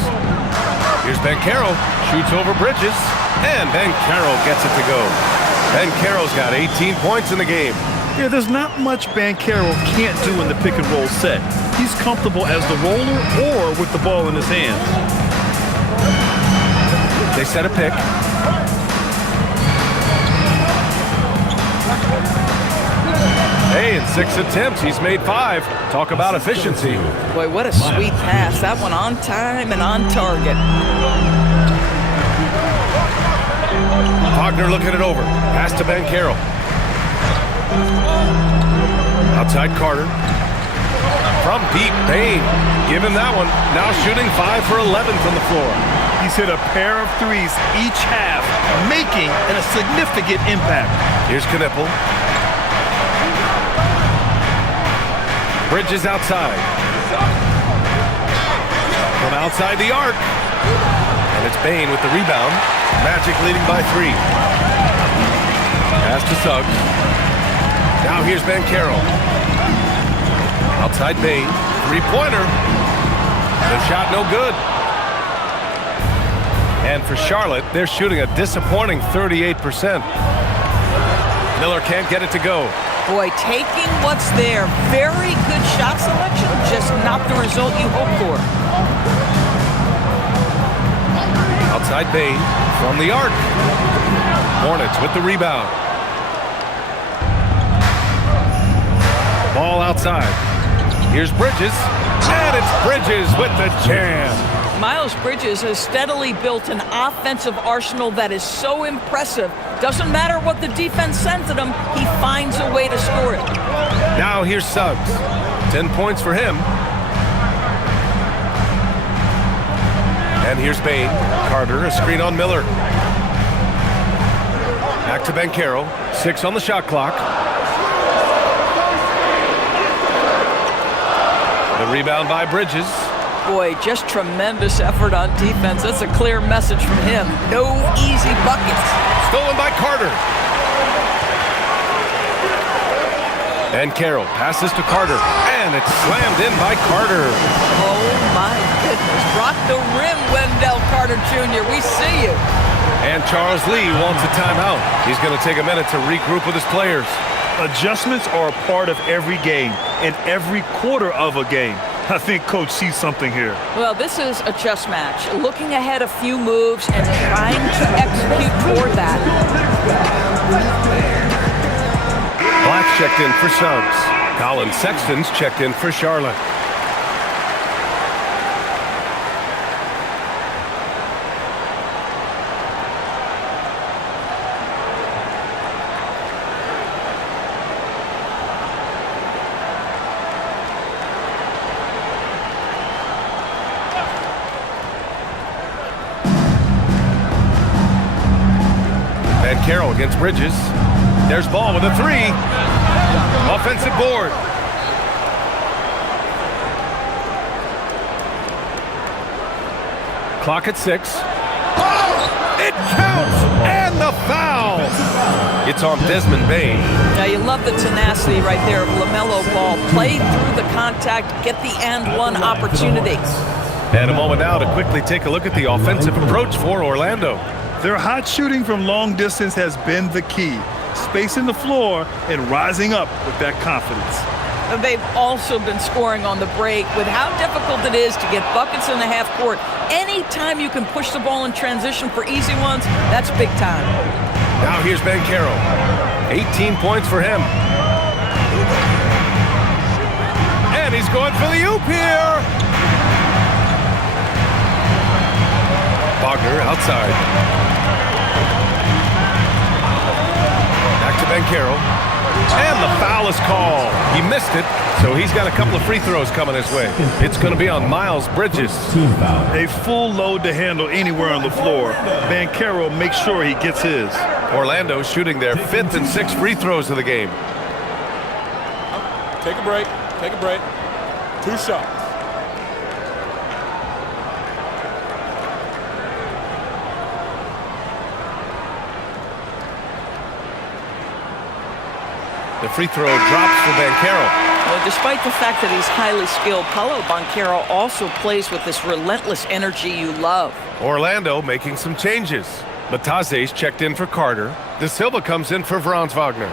Here's Banchero. Shoots over Bridges. And Banchero gets it to go. Banchero's got 18 points in the game. Yeah, there's not much Banchero can't do in the pick-and-roll set. He's comfortable as the roller or with the ball in his hands. They set a pick. Hey, in 6 attempts, he's made 5. Talk about efficiency. Boy, what a sweet pass. That one on time and on target. Wagner looking it over. Pass to Banchero. Outside Carter. From deep, Bane. Give him that one. Now shooting 5 for 11 from the floor. He's hit a pair of 3s each half, making a significant impact. Here's Knippel. Bridges outside. From outside the arc. And it's Bane with the rebound. Magic leading by 3. Pass to Suggs. Now here's Banchero. Outside Bane. 3-pointer. The shot no good. And for Charlotte, they're shooting a disappointing 38%. Miller can't get it to go. Boy, taking what's there. Very good shot selection, just not the result you hope for. Outside Bane from the arc. Hornets with the rebound. Ball outside. Here's Bridges. And it's Bridges with the jam. Miles Bridges has steadily built an offensive arsenal that is so impressive. Doesn't matter what the defense sends at him, he finds a way to score it. Now here's Suggs. 10 points for him. And here's Bane. Carter, a screen on Miller. Back to Banchero. 6 on the shot clock. The rebound by Bridges. Boy, just tremendous effort on defense. That's a clear message from him. No easy buckets. Stolen by Carter. And Carroll passes to Carter. And And it's slammed in by Carter. Oh, my goodness. Rock the rim, Wendell Carter Jr. We see you. And Charles Lee wants a timeout. He's going to take a minute to regroup with his players. Adjustments are a part of every game and every quarter of a game. I think Coach sees something here. Well, this is a chess match. Looking ahead a few moves and trying to execute toward that. Black checked in for Suggs. Colin Sexton's checked in for Charlotte. Carroll against Bridges. There's Ball with a three. Offensive board. Clock at 6. It counts! And the foul! It's on Desmond Bane. Now you love the tenacity right there of LaMelo Ball. Play through the contact, get the and one opportunity. And a moment now to quickly take a look at the offensive approach for Orlando. Their hot shooting from long distance has been the key. Spacing the floor and rising up with that confidence. And they've also been scoring on the break with how difficult it is to get buckets in the half court. Anytime you can push the ball in transition for easy ones, that's big time. Now here's Banchero. 18 points for him. And he's going for the oop here. Wagner outside. Back to Banchero. And the foul is called. He missed it, so he's got a couple of free throws coming his way. It's going to be on Miles Bridges. A full load to handle anywhere on the floor. Banchero makes sure he gets his. Orlando shooting their 5th and 6th free throws of the game. Take a break. Take a break. 2 shots. The free throw drops for Banchero. Well, despite the fact that he's highly skilled, Paolo Banchero also plays with this relentless energy you love. Orlando making some changes. Bataze's checked in for Carter. De Silva comes in for Franz Wagner.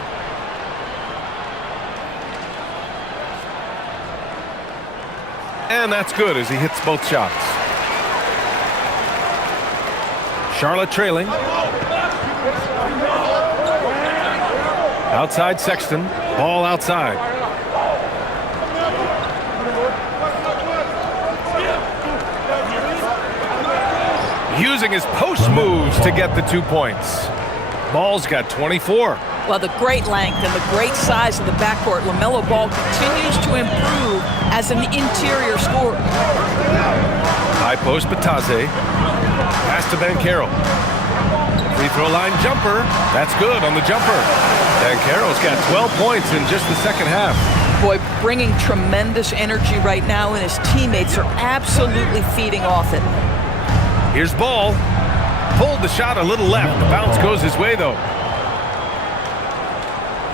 And that's good as he hits both shots. Charlotte trailing. Outside Sexton, Ball outside. Using his post moves to get the 2 points. Ball's got 24. Well, the great length and the great size of the backcourt, LaMelo Ball continues to improve as an interior scorer. High post Bataze. Pass to Banchero. Free throw line jumper. That's good on the jumper. Banchero's got 12 points in just the second half. Boy, bringing tremendous energy right now, and his teammates are absolutely feeding off it. Here's Ball. Pulled the shot a little left. The bounce goes his way, though.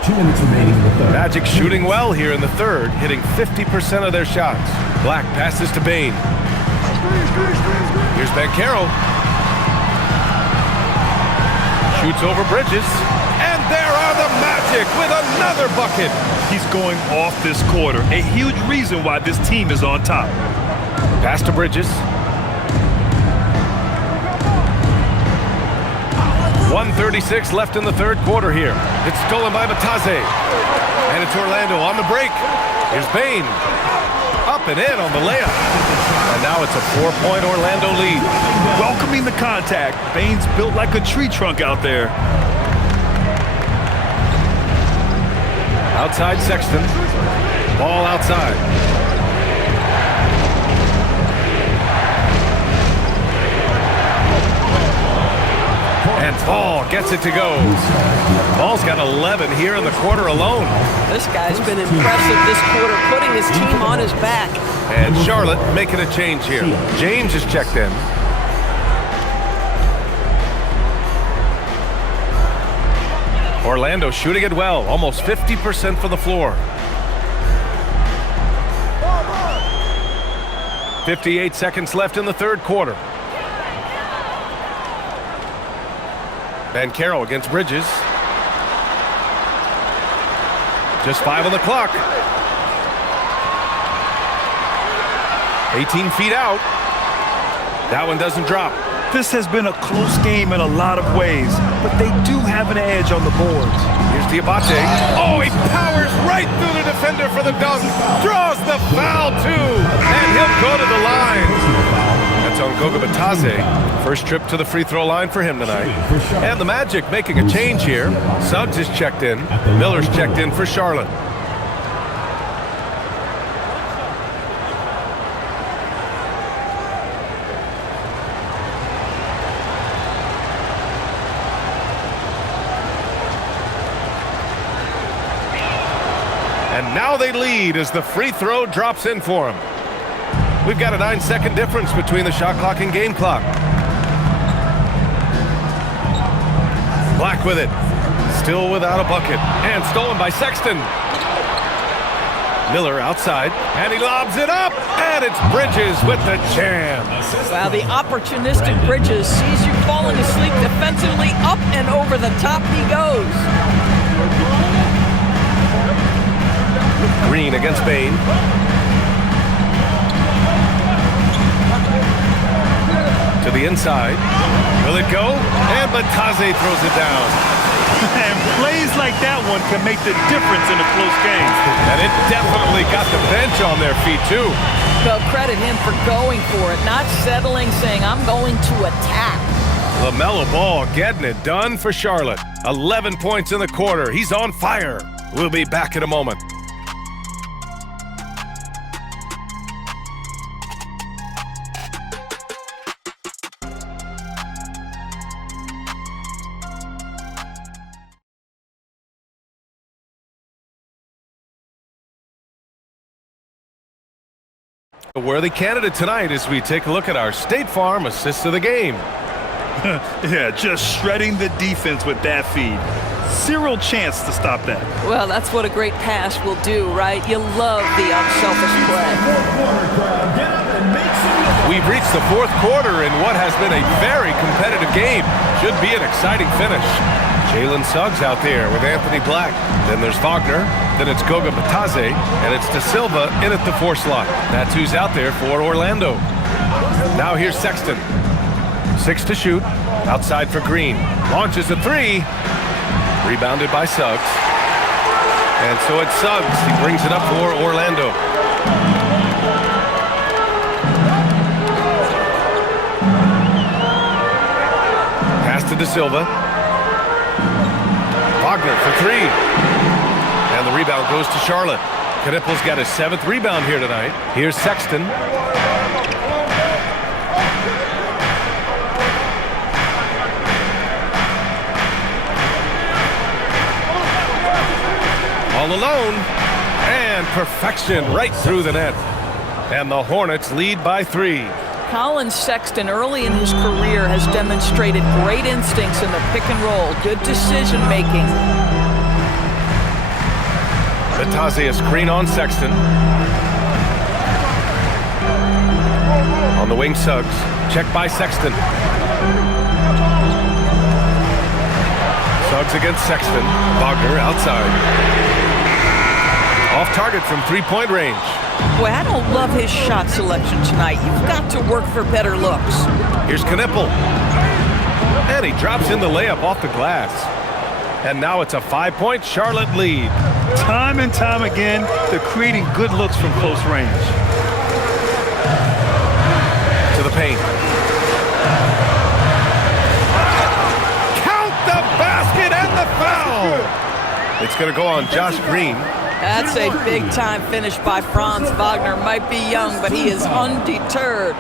2 minutes remaining in the third. Magic shooting well here in the third, hitting 50% of their shots. Black passes to Bane. Here's Banchero. Shoots over Bridges. And there are the Magic with another bucket. He's going off this quarter. A huge reason why this team is on top. Pass to Bridges. 1:36 left in the third quarter here. It's stolen by Bataze. And it's Orlando on the break. Here's Bane. Up and in on the layup. And now it's a 4-point Orlando lead. Welcoming the contact. Bane's built like a tree trunk out there. Outside Sexton. Ball outside. And Ball gets it to go. Ball's got 11 here in the quarter alone. This guy's been impressive this quarter, putting his team on his back. And Charlotte making a change here. James is checked in. Orlando shooting it well, almost 50% from the floor. 58 seconds left in the third quarter. Banchero against Bridges. Just 5 on the clock. 18 feet out. That one doesn't drop. This has been a close game in a lot of ways, but they do have an edge on the boards. Here's Diabate. Oh, he powers right through the defender for the dunk. Draws the foul, too. And he'll go to the line. That's on Goga Batase. First trip to the free throw line for him tonight. And the Magic making a change here. Suggs is checked in. Miller's checked in for Charlotte. And now they lead as the free throw drops in for them. We've got a 9-second difference between the shot clock and game clock. Black with it. Still without a bucket. And stolen by Sexton. Miller outside. And he lobs it up. And it's Bridges with the jam. Wow, the opportunistic Bridges sees you falling asleep defensively. Up and over the top he goes. Green against Bain. To the inside. Will it go? And Batase throws it down. And plays like that one can make the difference in a close game. And it definitely got the bench on their feet, too. Well, credit him for going for it, not settling, saying, I'm going to attack. LaMelo Ball getting it done for Charlotte. 11 points in the quarter. He's on fire. We'll be back in a moment. A worthy candidate tonight as we take a look at our State Farm assist of the game. Yeah, just shredding the defense with that feed. Zero chance to stop that. Well, that's what a great pass will do, right? You love the unselfish play. We've reached the fourth quarter in what has been a very competitive game. Should be an exciting finish. Jalen Suggs out there with Anthony Black. Then there's Wagner. Then it's Goga Batase. And it's De Silva in at the 4 slot. That's who's out there for Orlando. Now here's Sexton. 6 to shoot. Outside for Green. Launches a 3. Rebounded by Suggs. And so it's Suggs. He brings it up for Orlando. Pass to De Silva. Wagner for 3. And the rebound goes to Charlotte. Knippel's got his 7th rebound here tonight. Here's Sexton. All alone. And perfection right through the net. And the Hornets lead by 3. Colin Sexton, early in his career, has demonstrated great instincts in the pick and roll, good decision-making. Batase a screen on Sexton. On the wing, Suggs. Checked by Sexton. Suggs against Sexton. Wagner outside. Off target from 3-point range. Boy, I don't love his shot selection tonight. You've got to work for better looks. Here's Knippel. And he drops in the layup off the glass. And now it's a 5-point Charlotte lead. Time and time again, they're creating good looks from close range. To the paint. Count the basket and the foul. It's going to go on Josh Green. That's a big-time finish by Franz Wagner. Might be young, but he is undeterred.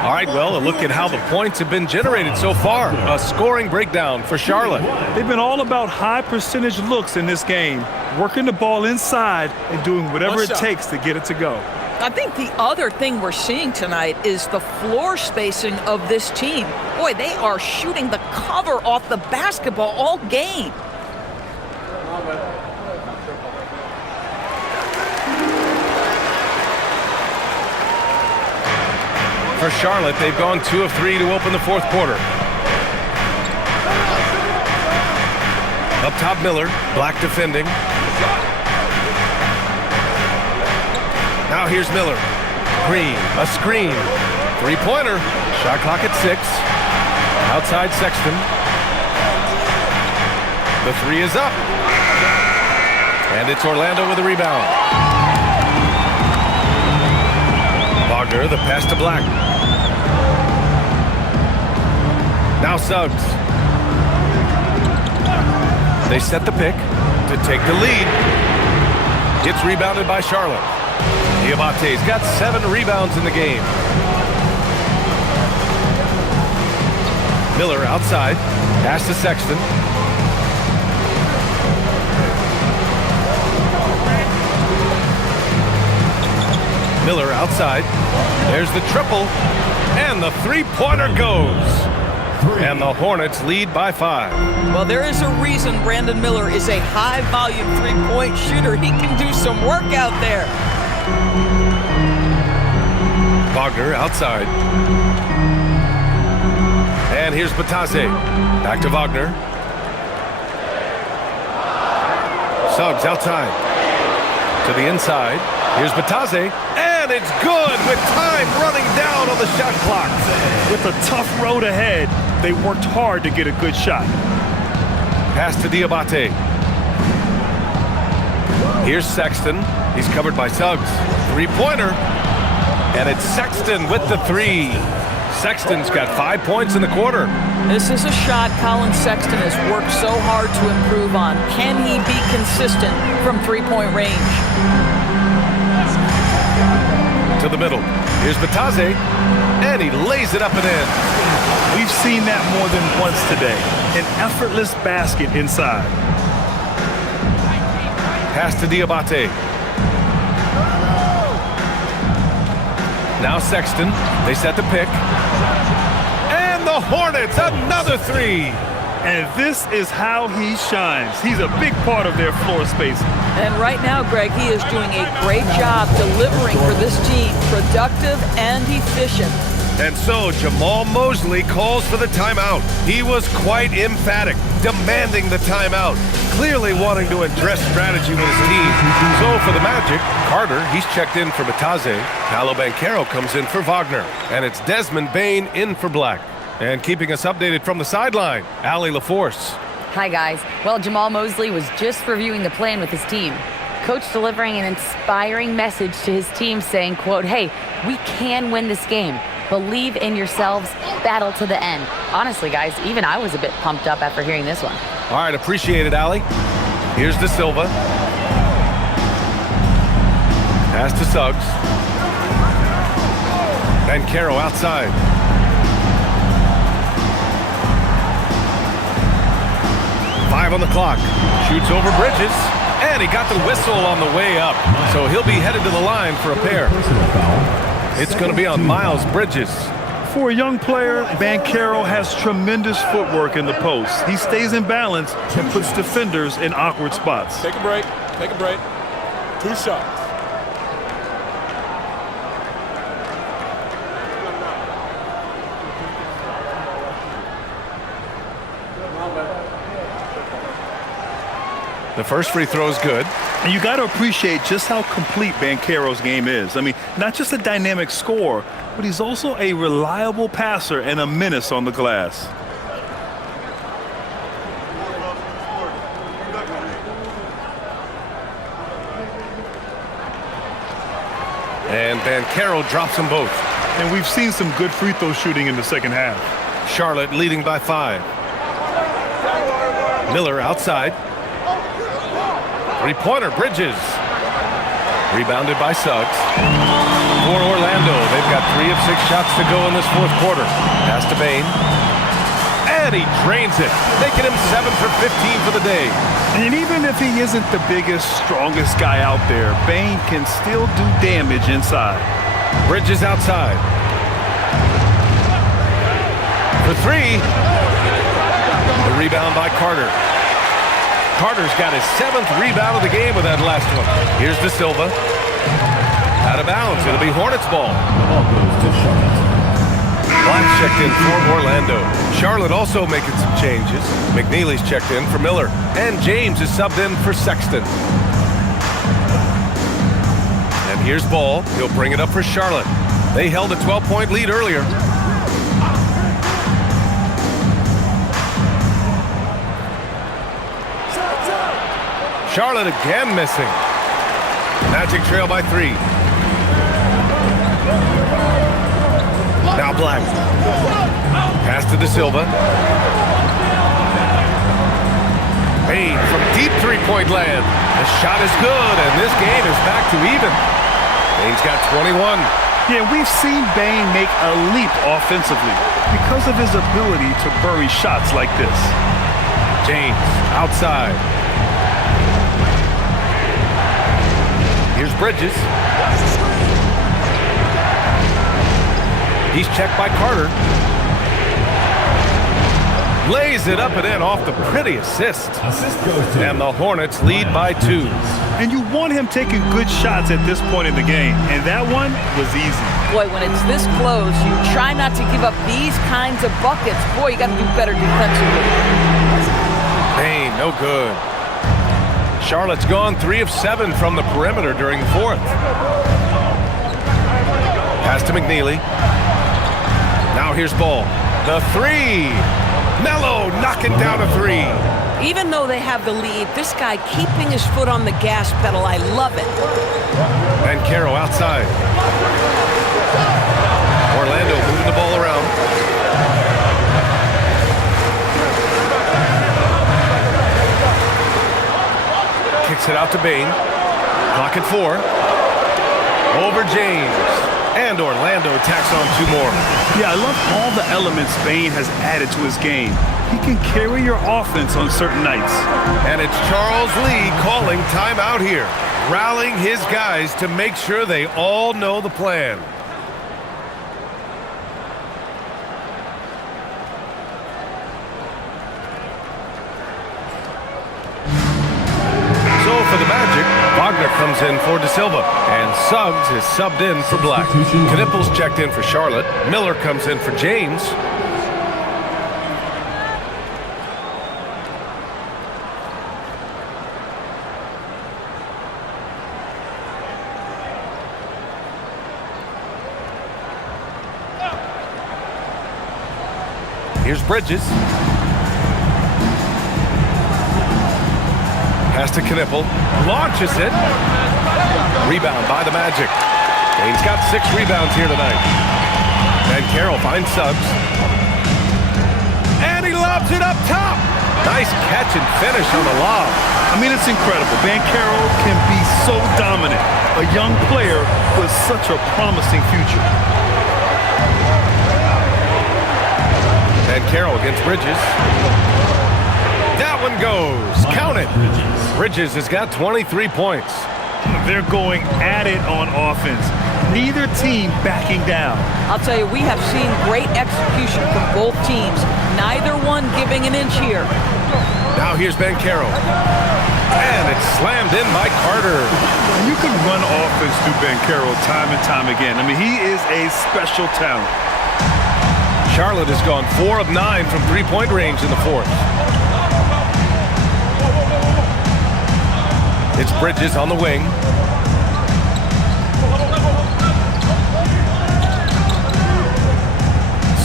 All right, well, a look at how the points have been generated so far. A scoring breakdown for Charlotte. They've been all about high percentage looks in this game, working the ball inside and doing whatever it takes to get it to go. I think the other thing we're seeing tonight is the floor spacing of this team. Boy, they are shooting the cover off the basketball all game. for Charlotte. They've gone 2 of 3 to open the fourth quarter. Up top, Miller. Black defending. Now here's Miller. Green, a screen. Three-pointer. Shot clock at 6. Outside Sexton. The 3 is up. And it's Orlando with a rebound. Wagner, the pass to Black. Now Suggs. They set the pick to take the lead. It's rebounded by Charlotte. Diabate's got 7 rebounds in the game. Miller outside. Pass to Sexton. Miller outside. There's the triple. And the three-pointer goes. And the Hornets lead by 5. Well, there is a reason Brandon Miller is a high-volume three-point shooter. He can do some work out there. Wagner outside. And here's Batase. Back to Wagner. Suggs outside. To the inside. Here's Batase. And it's good with time running down on the shot clock. With a tough road ahead, they worked hard to get a good shot. Pass to Diabate. Here's Sexton. He's covered by Suggs. Three-pointer. And it's Sexton with the 3. Sexton's got 5 points in the quarter. This is a shot Colin Sexton has worked so hard to improve on. Can he be consistent from three-point range? To the middle. Here's Batase. And he lays it up and in. We've seen that more than once today. An effortless basket inside. Pass to Diabate. Now Sexton. They set the pick. And the Hornets, another 3. And this is how he shines. He's a big part of their floor space. And right now, Greg, he is doing a great job delivering for this team. Productive and efficient. And so Jamal Mosley calls for the timeout. He was quite emphatic, demanding the timeout, clearly wanting to address strategy with his team. So for the Magic, Carter, he's checked in for Batase. Paolo Banchero comes in for Wagner. And it's Desmond Bane in for Black. And keeping us updated from the sideline, Allie LaForce. Hi, guys. Well, Jamal Mosley was just reviewing the plan with his team. Coach delivering an inspiring message to his team saying, quote, "Hey, we can win this game. Believe in yourselves. Battle to the end." Honestly, guys, even I was a bit pumped up after hearing this one. All right, appreciate it, Allie. Here's De Silva. Pass to Suggs. Banchero outside. Five on the clock. Shoots over Bridges. And he got the whistle on the way up. So he'll be headed to the line for a pair. It's going to be on Miles Bridges. For a young player, Banchero has tremendous footwork in the post. He stays in balance and puts defenders in awkward spots. Take a break. Take a break. 2 shots. The first free throw is good. And you got to appreciate just how complete Banchero's game is. I mean, not just a dynamic scorer, but he's also a reliable passer and a menace on the glass. And Banchero drops them both. And we've seen some good free throw shooting in the second half. Charlotte leading by 5. Miller outside. Three-pointer, Bridges. Rebounded by Suggs. For Orlando, they've got 3 of 6 shots to go in this fourth quarter. Pass to Bane. And he drains it, making him 7 for 15 for the day. And even if he isn't the biggest, strongest guy out there, Bane can still do damage inside. Bridges outside. For 3. The rebound by Carter. Carter's got his 7th rebound of the game with that last one. Here's De Silva. Out of bounds. It'll be Hornets ball. The ball goes to Charlotte. Black checked in for Orlando. Charlotte also making some changes. McNeely's checked in for Miller. And James is subbed in for Sexton. And here's Ball. He'll bring it up for Charlotte. They held a 12-point lead earlier. Charlotte again missing. Magic trail by 3. Now Black. Pass to De Silva. Bane from deep three-point land. The shot is good, and this game is back to even. Bane's got 21. Yeah, we've seen Bane make a leap offensively because of his ability to bury shots like this. James outside. Here's Bridges. He's checked by Carter. Lays it up and in off the pretty assist. And the Hornets lead by 2. And you want him taking good shots at this point in the game. And that one was easy. Boy, when it's this close, you try not to give up these kinds of buckets. Boy, you got to do better defensively. Bane, no good. Charlotte's gone 3 of 7 from the perimeter during the 4th. Pass to McNeely. Now here's Ball. The 3. Melo knocking down a 3. Even though they have the lead, this guy keeping his foot on the gas pedal, I love it. And Caro outside. Orlando moving the ball around. Kicks it out to Bane. Clock at 4. Over James. And Orlando tacks on 2 more. Yeah, I love all the elements Bane has added to his game. He can carry your offense on certain nights. And it's Charles Lee calling timeout here, rallying his guys to make sure they all know the plan. So for the Magic, Wagner comes in for De Silva, and Suggs is subbed in for Black. Knipple's checked in for Charlotte. Miller comes in for James. Here's Bridges. Pass to Knipple. Launches it. Rebound by the Magic. Bane's got 6 rebounds here tonight. And Carroll finds Suggs. And he lobs it up top. Nice catch and finish on the lob. I mean, it's incredible. Banchero can be so dominant. A young player with such a promising future. And Carroll against Bridges. That one goes. Count it. Bridges has got 23 points. They're going at it on offense. Neither team backing down. I'll tell you, we have seen great execution from both teams. Neither one giving an inch here. Now here's Banchero. And it's slammed in by Carter. You can run offense through Banchero time and time again. I mean, he is a special talent. Charlotte has gone 4 of 9 from three-point range in the 4th. It's Bridges on the wing.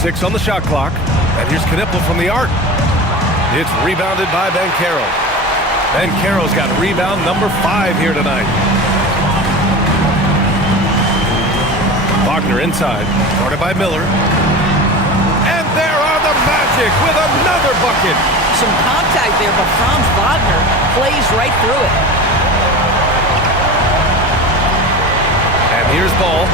Six on the shot clock. And here's Knipple from the arc. It's rebounded by Banchero. Banchero's got rebound number 5 here tonight. Wagner inside. Guarded by Miller. And there are the Magic with another bucket. Some contact there, but Franz Wagner plays right through it. And here's Ball.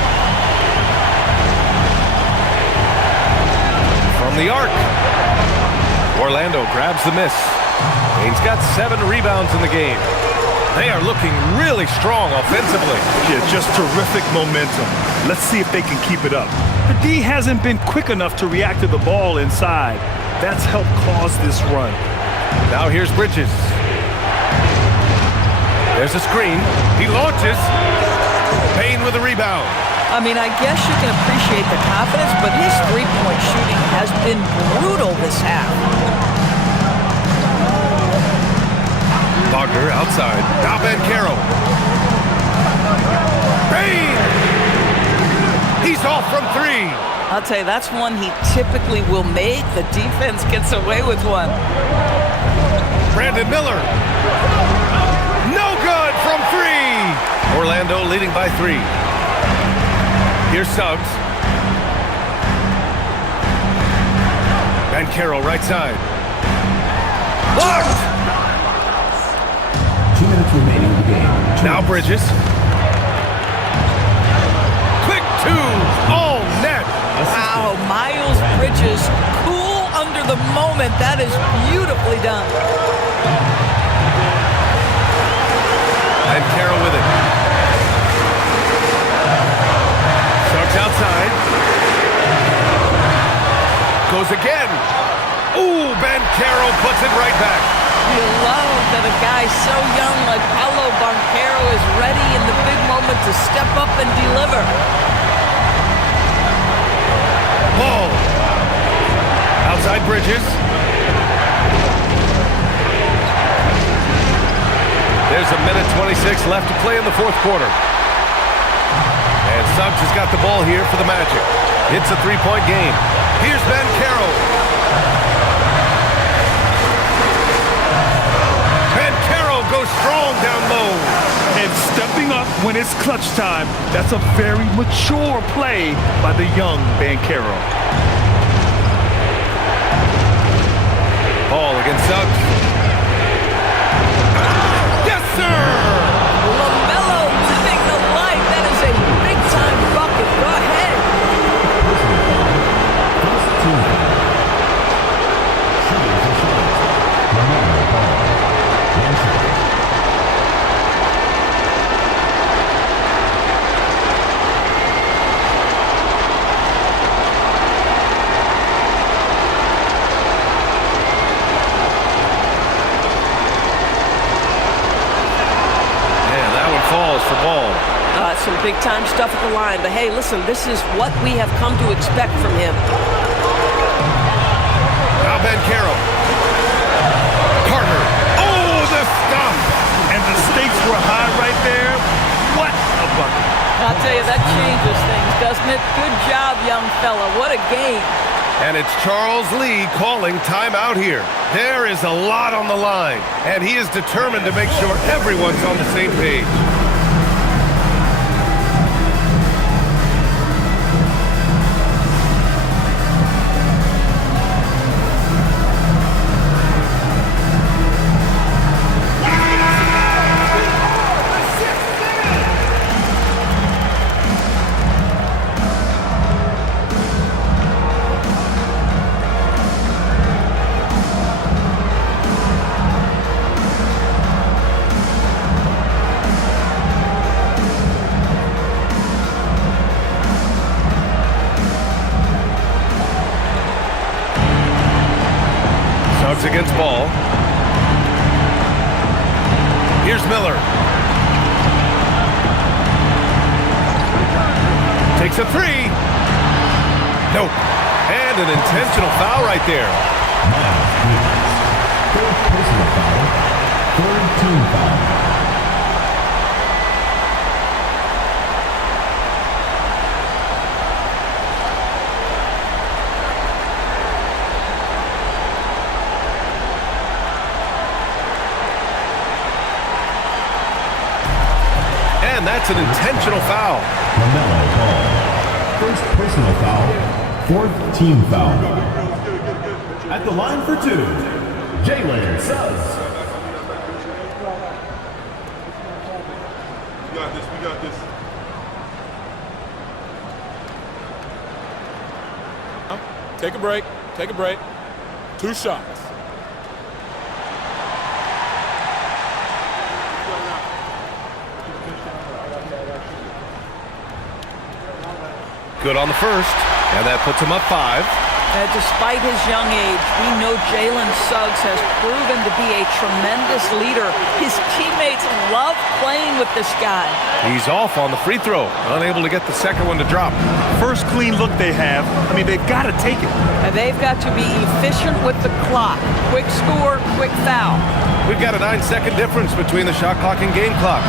From the arc. Orlando grabs the miss. Bane's got 7 rebounds in the game. They are looking really strong offensively. Yeah, just terrific momentum. Let's see if they can keep it up. The D hasn't been quick enough to react to the ball inside. That's helped cause this run. Now here's Bridges. There's a screen. He launches. Bane with a rebound. I mean, I guess you can appreciate the confidence, but his three-point shooting has been brutal this half. Wagner outside. Now Banchero. Bain! He's off from three. I'll tell you, that's one he typically will make. The defense gets away with one. Brandon Miller. No good from three. Orlando leading by 3. Here's Suggs. Banchero right side. Blocked. 2 minutes remaining in the game. Now Bridges. Quick 2. Oh, net. Wow, Miles Bridges, cool under the moment. That is beautifully done. And Carroll with it. Suggs outside. Goes again. Ooh, Banchero puts it right back. You love that a guy so young like Paolo Banchero is ready in the big moment to step up and deliver. Ball. Outside Bridges. There's a minute 26 left to play in the fourth quarter. And Suggs has got the ball here for the Magic. It's a 3-point game. Here's Banchero. Banchero goes strong down low. And stepping up when it's clutch time, that's a very mature play by the young Banchero. Ball against Suggs. Yes, sir! LaMelo living the life. That is a big-time bucket. Go ahead. Falls for Ball. Some big-time stuff at the line. But, hey, listen, this is what we have come to expect from him. Now Banchero. Carter. Oh, the stop. And the stakes were high right there. What a bucket. I'll tell you, that changes things, doesn't it? Good job, young fella. What a game. And it's Charles Lee calling timeout here. There is a lot on the line, and he is determined to make sure everyone's on the same page. Against Ball. Here's Miller. Takes a 3. Nope. And an intentional foul right there. Third personal foul. Third team foul. And that's an intentional foul. LaMelo Ball. First personal foul. Fourth team foul. At the line for 2, Jalen Suggs. We got this. We got this. Take a break. Take a break. 2 shots. Good on the first, and that puts him up 5. Despite his young age, we know Jalen Suggs has proven to be a tremendous leader. His teammates love playing with this guy. He's off on the free throw, unable to get the second one to drop. First clean look they have. I mean, they've got to take it. And they've got to be efficient with the clock. Quick score, quick foul. We've got a 9-second difference between the shot clock and game clock.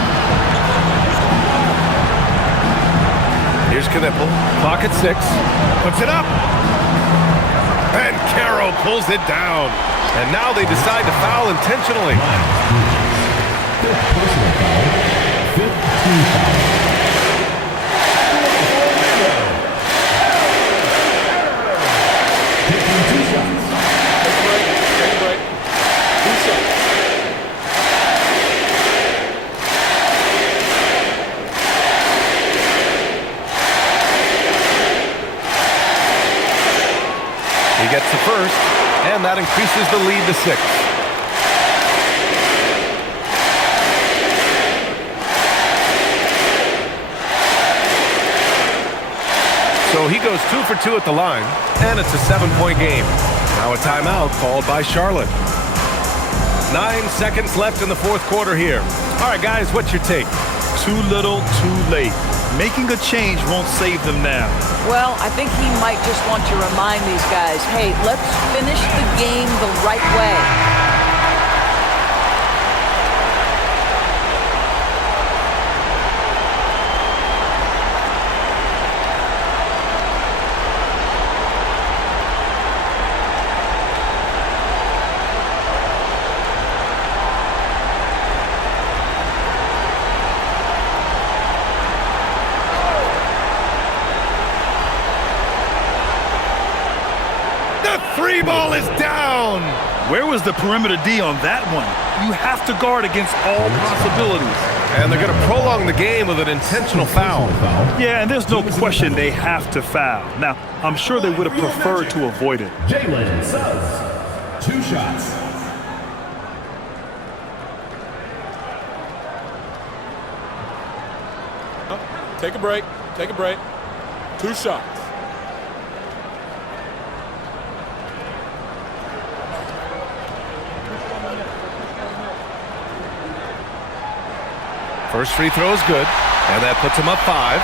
Here's Knipple, clock at 6, puts it up. And Caro pulls it down. And now they decide to foul intentionally. Fifth personal foul. Fifth team foul. Taking 2 shots. Take a break. 2 shots. He gets the first, and that increases the lead to 6. So he goes 2 for 2 at the line, and it's a 7-point game. Now a timeout called by Charlotte. 9 seconds left in the fourth quarter here. All right, guys, what's your take? Too little, too late. Making a change won't save them now. Well, I think he might just want to remind these guys, hey, let's finish the game the right way. Three ball is down. Where was the perimeter D on that one? You have to guard against all possibilities. And they're going to prolong the game with an intentional foul. Yeah, and there's no question they have to foul. Now, I'm sure they would have preferred to avoid it. Jalen Suggs. 2 shots. Take a break. 2 shots. First free throw is good, and that puts him up 5.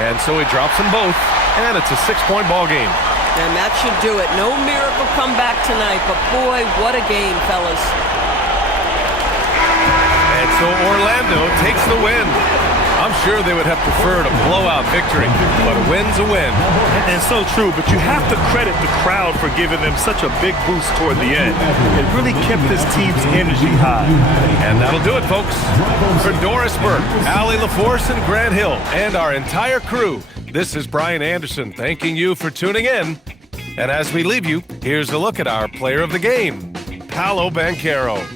And so he drops them both, and it's a 6-point ball game. And that should do it. No miracle comeback tonight, but boy, what a game, fellas. And so Orlando takes the win. I'm sure they would have preferred a blowout victory, but a win's a win. And so true, but you have to credit the crowd for giving them such a big boost toward the end. It really kept this team's energy high. And that'll do it, folks. For Doris Burke, Allie LaForce, and Grant Hill, and our entire crew, this is Brian Anderson thanking you for tuning in. And as we leave you, here's a look at our player of the game, Paolo Banchero.